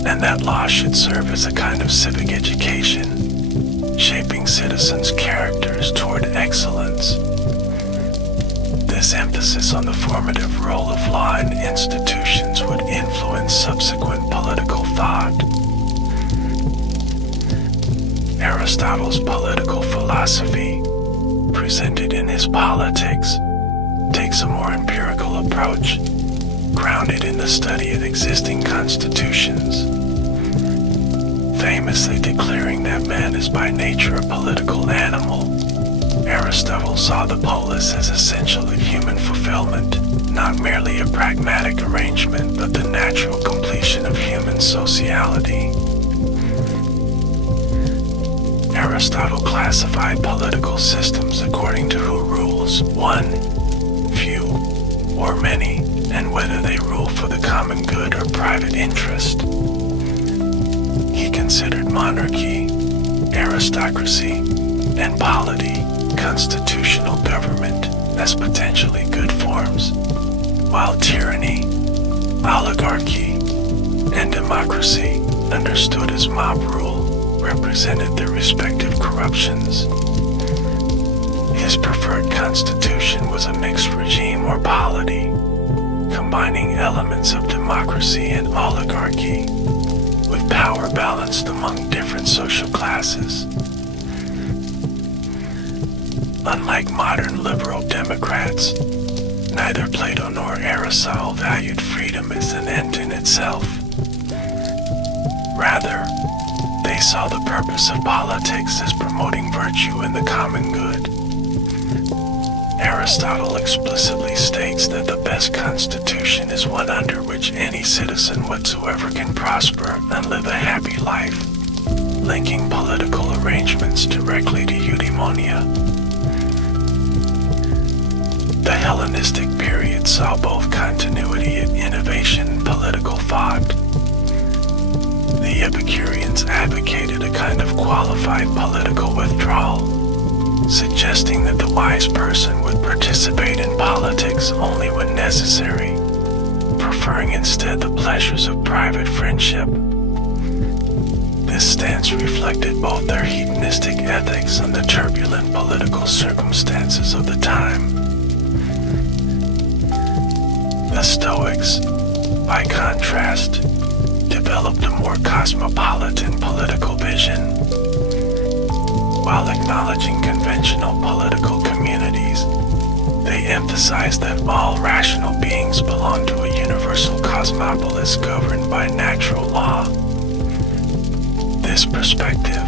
and that law should serve as a kind of civic education, shaping citizens' characters toward excellence. This emphasis on the formative role of law and institutions would influence subsequent political thought. Aristotle's political philosophy, presented in his Politics, takes a more empirical approach, grounded in the study of existing constitutions. Famously declaring that man is by nature a political animal, Aristotle saw the polis as essential in human fulfillment, not merely a pragmatic arrangement, but the natural completion of human sociality. Aristotle classified political systems according to who rules, one, few, or many, and whether they rule for the common good or private interest. He considered monarchy, aristocracy, and polity, constitutional government, as potentially good forms, while tyranny, oligarchy, and democracy, understood as mob rule, represented their respective corruptions. His preferred constitution was a mixed regime or polity, combining elements of democracy and oligarchy, with power balanced among different social classes. Unlike modern liberal democrats, neither Plato nor Aristotle valued freedom as an end in itself. Rather, they saw the purpose of politics as promoting virtue and the common good. Aristotle explicitly states that the best constitution is one under which any citizen whatsoever can prosper and live a happy life, linking political arrangements directly to eudaimonia. The Hellenistic period saw both continuity and innovation in political thought. The Epicureans advocated a kind of qualified political withdrawal, suggesting that the wise person would participate in politics only when necessary, preferring instead the pleasures of private friendship. This stance reflected both their hedonistic ethics and the turbulent political circumstances of the time. The Stoics, by contrast, developed a more cosmopolitan political vision. While acknowledging conventional political communities, they emphasized that all rational beings belong to a universal cosmopolis governed by natural law. This perspective,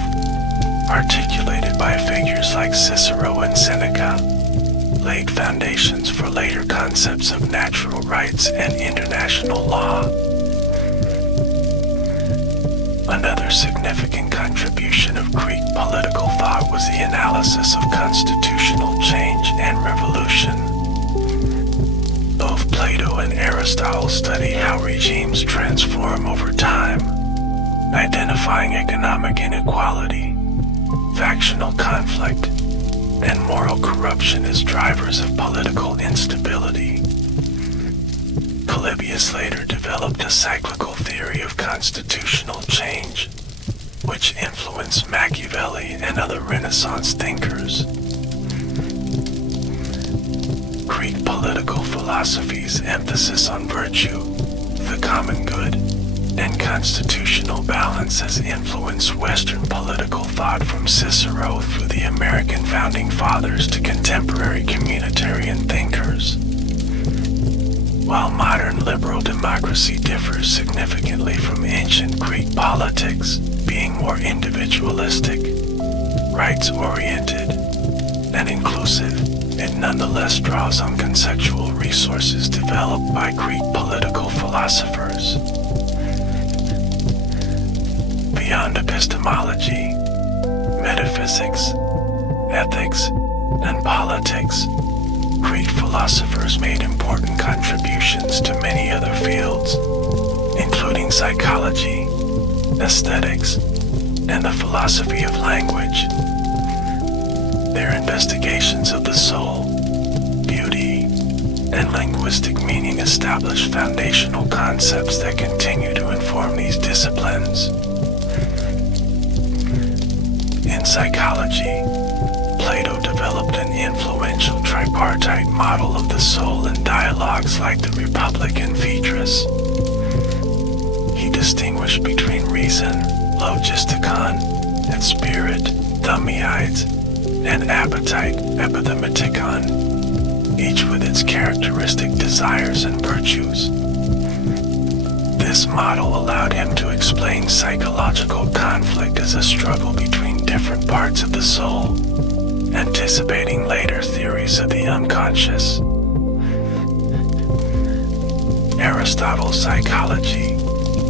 articulated by figures like Cicero and Seneca, laid foundations for later concepts of natural rights and international law. Another significant contribution of Greek political thought was the analysis of constitutional change and revolution. Both Plato and Aristotle study how regimes transform over time, identifying economic inequality, factional conflict, and moral corruption as drivers of political instability. Polybius later developed a cyclical theory of constitutional change, which influenced Machiavelli and other Renaissance thinkers. Greek political philosophy's emphasis on virtue, the common good, and constitutional balance has influenced Western political thought from Cicero through the American founding fathers to contemporary communitarian thinkers. While modern liberal democracy differs significantly from ancient Greek politics, being more individualistic, rights-oriented, and inclusive, it nonetheless draws on conceptual resources developed by Greek political philosophers. Beyond epistemology, metaphysics, ethics, and politics, Greek philosophers made important contributions to many other fields, including psychology, aesthetics, and the philosophy of language. Their investigations of the soul, beauty, and linguistic meaning establish foundational concepts that continue to inform these disciplines. In psychology, Plato developed an influential tripartite model of the soul in dialogues like the Republic and Phaedrus. He distinguished between reason, logistikon, and spirit, thumaides, and appetite, epithematikon, each with its characteristic desires and virtues. This model allowed him to explain psychological conflict as a struggle between different parts of the soul, anticipating later theories of the unconscious. Aristotle's psychology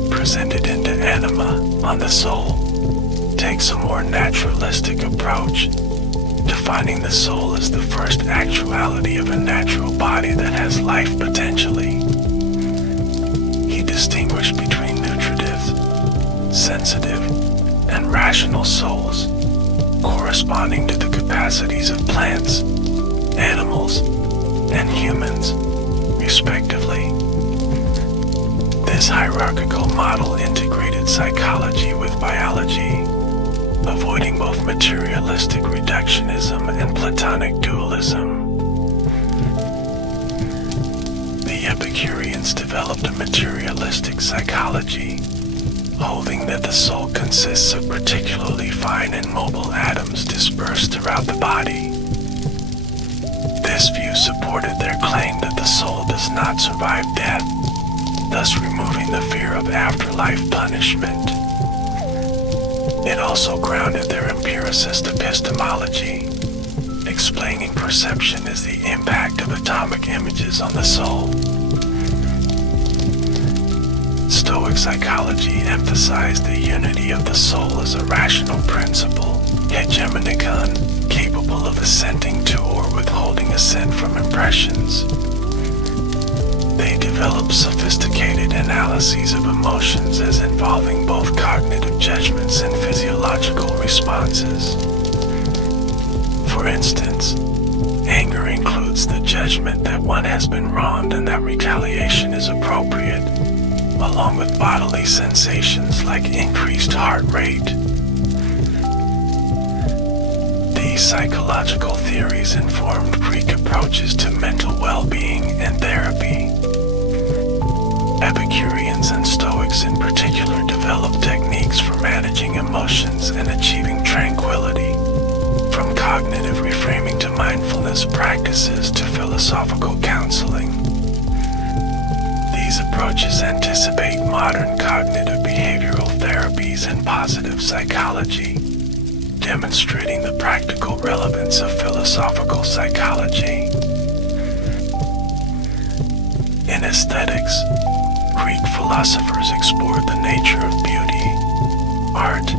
presented into Anima on the soul, takes a more naturalistic approach, defining the soul as the first actuality of a natural body that has life potentially. He distinguished between nutritive, sensitive, and rational souls, corresponding to the capacities of plants, animals, and humans, respectively. This hierarchical model integrated psychology with biology, avoiding both materialistic reductionism and Platonic dualism. The Epicureans developed a materialistic psychology, holding that the soul consists of particularly fine and mobile atoms dispersed throughout the body. This view supported their claim that the soul does not survive death, thus removing the fear of afterlife punishment. It also grounded their empiricist epistemology, explaining perception as the impact of atomic images on the soul. Stoic psychology emphasized the unity of the soul as a rational principle, hegemonikon, capable of assenting to or withholding assent from impressions. They developed sophisticated analyses of emotions as involving both cognitive judgments and physiological responses. For instance, anger includes the judgment that one has been wronged and that retaliation is appropriate, along with bodily sensations like increased heart rate. These psychological theories informed Greek approaches to mental well-being and therapy. Epicureans and Stoics in particular developed techniques for managing emotions and achieving tranquility, from cognitive reframing to mindfulness practices to philosophical counseling. These approaches anticipate modern cognitive behavioral therapies and positive psychology, demonstrating the practical relevance of philosophical psychology. In aesthetics, Greek philosophers explored the nature of beauty, art,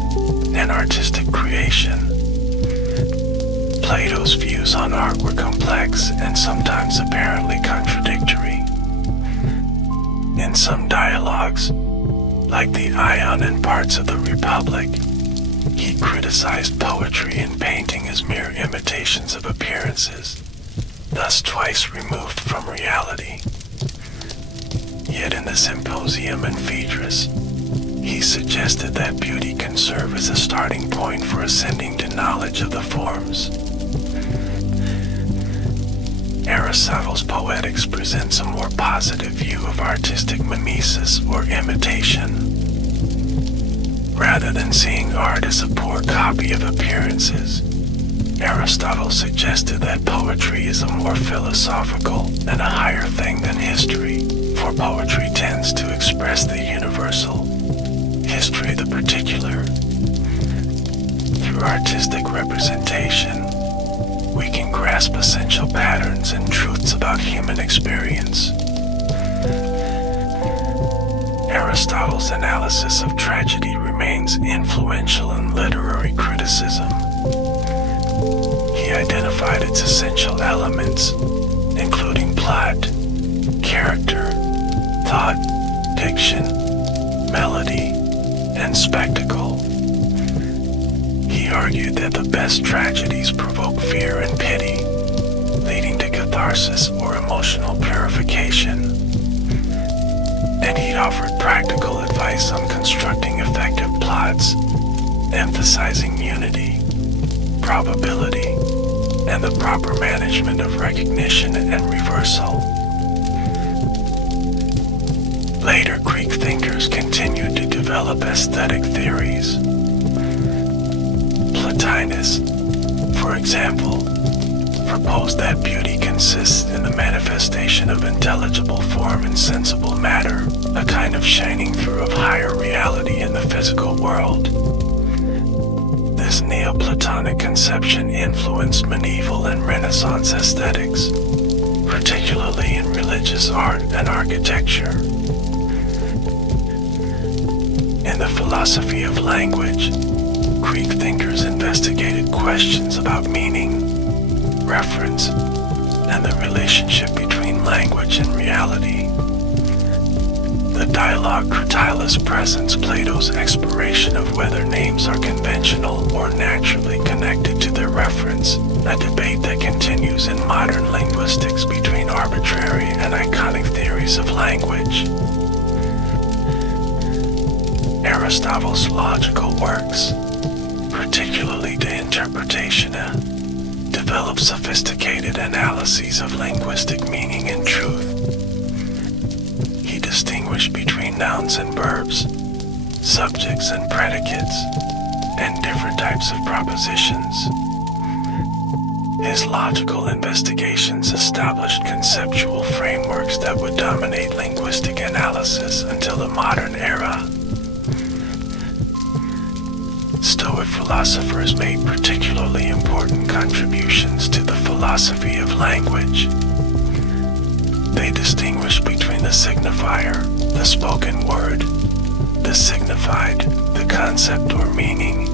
and artistic creation. Plato's views on art were complex and sometimes apparently contradictory. In some dialogues, like the Ion and parts of the Republic, he criticized poetry and painting as mere imitations of appearances, thus twice removed from reality. Yet in the Symposium and Phaedrus, he suggested that beauty can serve as a starting point for ascending to knowledge of the forms. Aristotle's Poetics presents a more positive view of artistic mimesis or imitation. Rather than seeing art as a poor copy of appearances, Aristotle suggested that poetry is a more philosophical and a higher thing than history, for poetry tends to express the universal, history the particular. Through artistic representation, we can grasp essential patterns and truths about human experience. Aristotle's analysis of tragedy remains influential in literary criticism. He identified its essential elements, including plot, character, thought, diction, melody, and spectacle. He argued that the best tragedies provoke fear and pity, leading to catharsis or emotional purification. And he offered practical advice on constructing effective plots, emphasizing unity, probability, and the proper management of recognition and reversal. Later Greek thinkers continued to develop aesthetic theories. Plotinus, for example, proposed that beauty consists in the manifestation of intelligible form and sensible matter, a kind of shining through of higher reality in the physical world. This Neoplatonic conception influenced medieval and Renaissance aesthetics, particularly in religious art and architecture. In the philosophy of language, Greek thinkers investigated questions about meaning, reference, and the relationship between language and reality. The dialogue Cratylus presents Plato's exploration of whether names are conventional or naturally connected to their reference, a debate that continues in modern linguistics between arbitrary and iconic theories of language. Aristotle's logical works, particularly De Interpretatione, develop sophisticated analyses of linguistic meaning and truth. He distinguished between nouns and verbs, subjects and predicates, and different types of propositions. His logical investigations established conceptual frameworks that would dominate linguistic analysis until the modern era. Stoic philosophers made particularly important contributions to the philosophy of language. They distinguished between the signifier, the spoken word, the signified, the concept or meaning,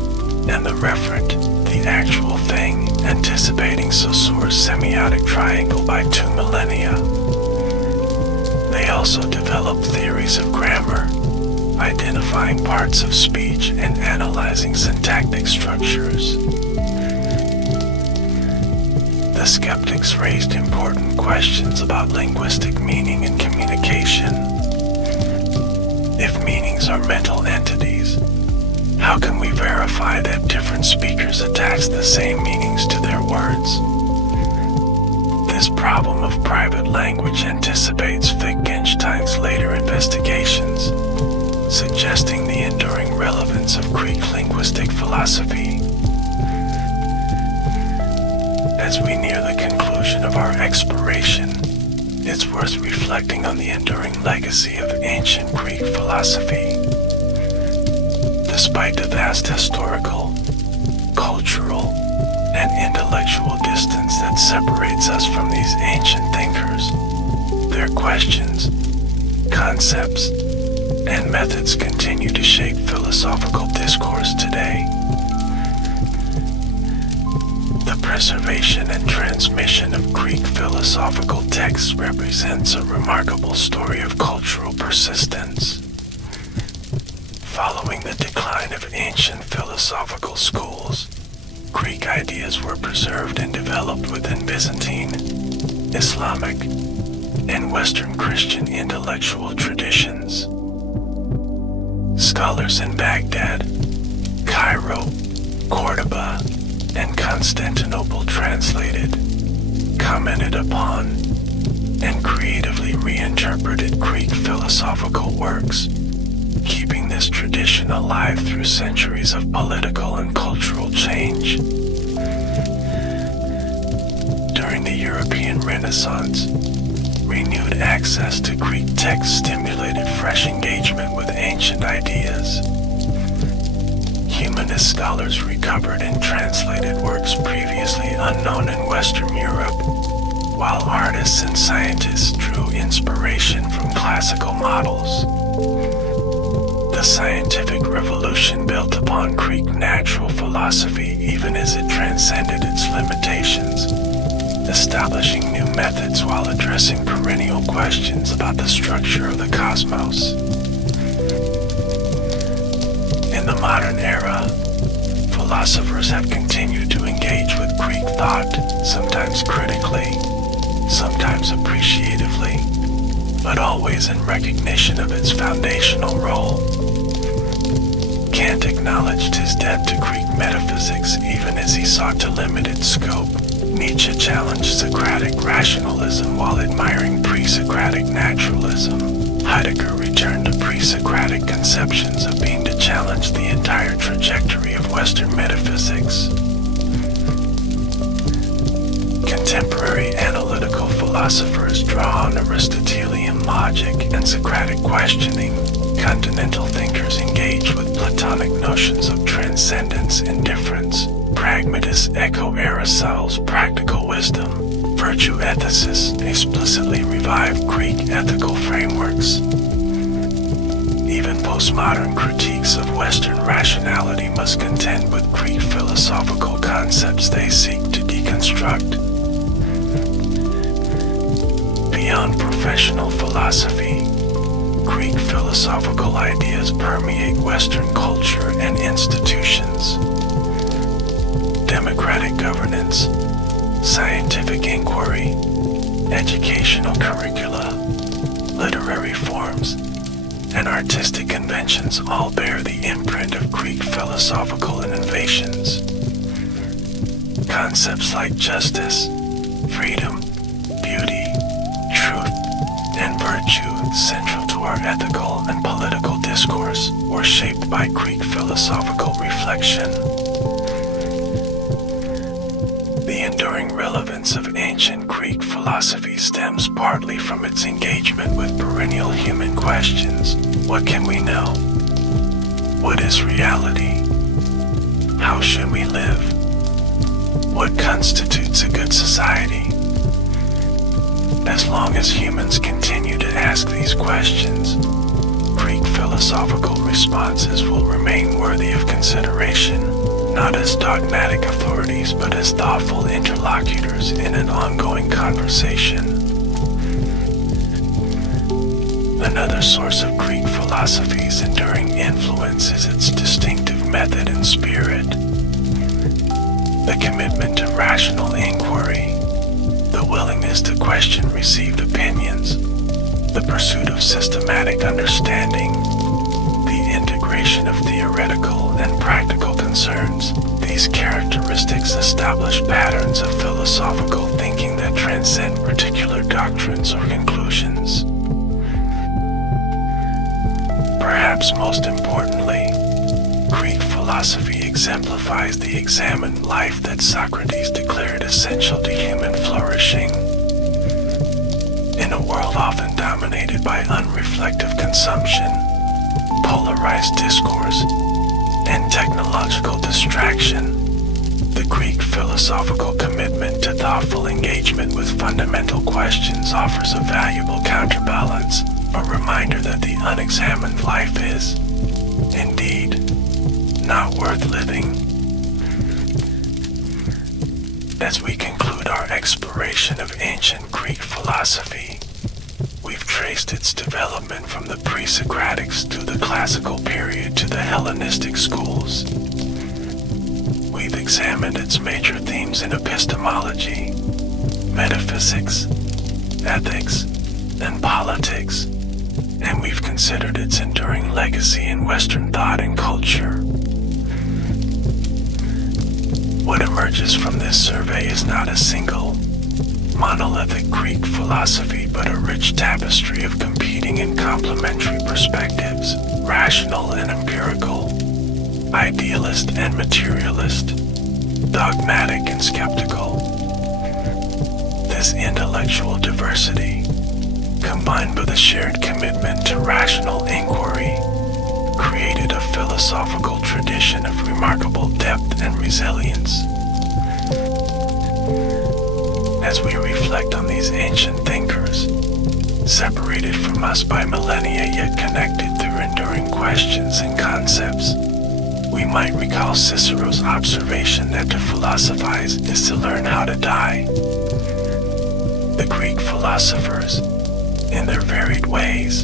and the referent, the actual thing, anticipating Saussure's semiotic triangle by 2 millennia. They also developed theories of grammar, identifying parts of speech and analyzing syntactic structures. The skeptics raised important questions about linguistic meaning and communication. If meanings are mental entities, how can we verify that different speakers attach the same meanings to their words? This problem of private language anticipates Wittgenstein's later investigations, suggesting the enduring relevance of Greek linguistic philosophy. As we near the conclusion of our exploration, it's worth reflecting on the enduring legacy of ancient Greek philosophy. Despite the vast historical, cultural, and intellectual distance that separates us from these ancient thinkers, their questions, concepts, and methods continue to shape philosophical discourse today. The preservation and transmission of Greek philosophical texts represents a remarkable story of cultural persistence. Following the decline of ancient philosophical schools, Greek ideas were preserved and developed within Byzantine, Islamic, and Western Christian intellectual traditions. Scholars in Baghdad, Cairo, Cordoba, and Constantinople translated, commented upon, and creatively reinterpreted Greek philosophical works, keeping this tradition alive through centuries of political and cultural change. During the European Renaissance, renewed access to Greek texts stimulated fresh engagement with ancient ideas. Humanist scholars recovered and translated works previously unknown in Western Europe, while artists and scientists drew inspiration from classical models. The scientific revolution built upon Greek natural philosophy even as it transcended its limitations, establishing new methods while addressing perennial questions about the structure of the cosmos. In the modern era, philosophers have continued to engage with Greek thought, sometimes critically, sometimes appreciatively, but always in recognition of its foundational role. Kant acknowledged his debt to Greek metaphysics even as he sought to limit its scope. Nietzsche challenged Socratic rationalism while admiring pre-Socratic naturalism. Heidegger returned to pre-Socratic conceptions of being to challenge the entire trajectory of Western metaphysics. Contemporary analytical philosophers draw on Aristotelian logic and Socratic questioning. Continental thinkers engage with Platonic notions of transcendence and difference. Pragmatists echo Aristotle's practical wisdom. Virtue ethicists explicitly revive Greek ethical frameworks. Even postmodern critiques of Western rationality must contend with Greek philosophical concepts they seek to deconstruct. Beyond professional philosophy, Greek philosophical ideas permeate Western culture and institutions. Democratic governance, scientific inquiry, educational curricula, literary forms, and artistic conventions all bear the imprint of Greek philosophical innovations. Concepts like justice, freedom, beauty, truth, and virtue, central to our ethical and political discourse, were shaped by Greek philosophical reflection. The enduring relevance of ancient Greek philosophy stems partly from its engagement with perennial human questions. What can we know? What is reality? How should we live? What constitutes a good society? As long as humans continue to ask these questions, Greek philosophical responses will remain worthy of consideration, not as dogmatic authorities but as thoughtful interlocutors in an ongoing conversation. Another source of Greek philosophy's enduring influence is its distinctive method and spirit. The commitment to rational inquiry, the willingness to question received opinions, the pursuit of systematic understanding, the integration of theoretical and practical concerns. These characteristics establish patterns of philosophical thinking that transcend particular doctrines or conclusions. Perhaps most importantly, Greek philosophy exemplifies the examined life that Socrates declared essential to human flourishing. In a world often dominated by unreflective consumption, polarized discourse, and technological distraction, the Greek philosophical commitment to thoughtful engagement with fundamental questions offers a valuable counterbalance, a reminder that the unexamined life is, indeed, not worth living. As we conclude our exploration of ancient Greek philosophy, we've traced its development from the pre-Socratics through the classical period to the Hellenistic schools. We've examined its major themes in epistemology, metaphysics, ethics, and politics, and we've considered its enduring legacy in Western thought and culture. What emerges from this survey is not a single, monolithic Greek philosophy, but a rich tapestry of competing and complementary perspectives, rational and empirical, idealist and materialist, dogmatic and skeptical. This intellectual diversity, combined with a shared commitment to rational inquiry, created a philosophical tradition of remarkable depth and resilience. As we reflect on these ancient thinkers, separated from us by millennia yet connected through enduring questions and concepts, we might recall Cicero's observation that to philosophize is to learn how to die. The Greek philosophers, in their varied ways,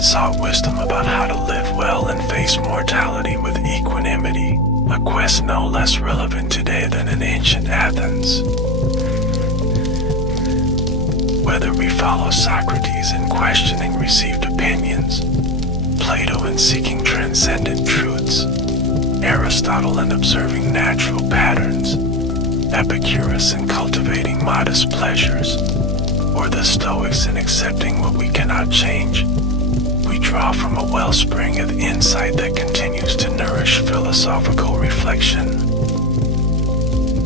sought wisdom about how to live well and face mortality with equanimity, a quest no less relevant today than in ancient Athens. Whether we follow Socrates in questioning received opinions, Plato in seeking transcendent truths, Aristotle in observing natural patterns, Epicurus in cultivating modest pleasures, or the Stoics in accepting what we cannot change, we draw from a wellspring of insight that continues to nourish philosophical reflection.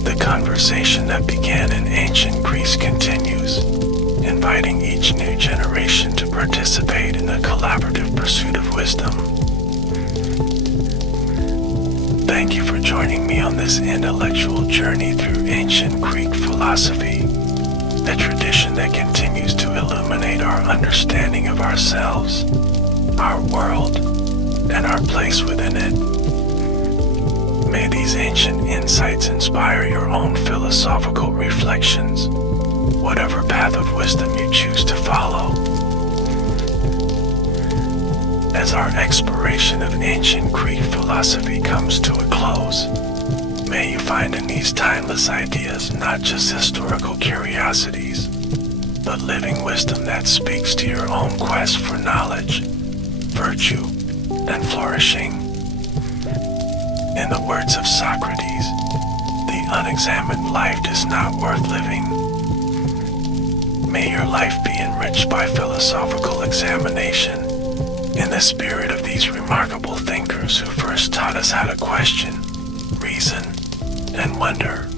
The conversation that began in ancient Greece continues, inviting each new generation to participate in a collaborative pursuit of wisdom. Thank you for joining me on this intellectual journey through ancient Greek philosophy, a tradition that continues to illuminate our understanding of ourselves, our world, and our place within it. May these ancient insights inspire your own philosophical reflections, whatever path of wisdom you choose to follow. As our exploration of ancient Greek philosophy comes to a close, may you find in these timeless ideas not just historical curiosities, but living wisdom that speaks to your own quest for knowledge, virtue, and flourishing. In the words of Socrates, the unexamined life is not worth living. May your life be enriched by philosophical examination in the spirit of these remarkable thinkers who first taught us how to question, reason, and wonder.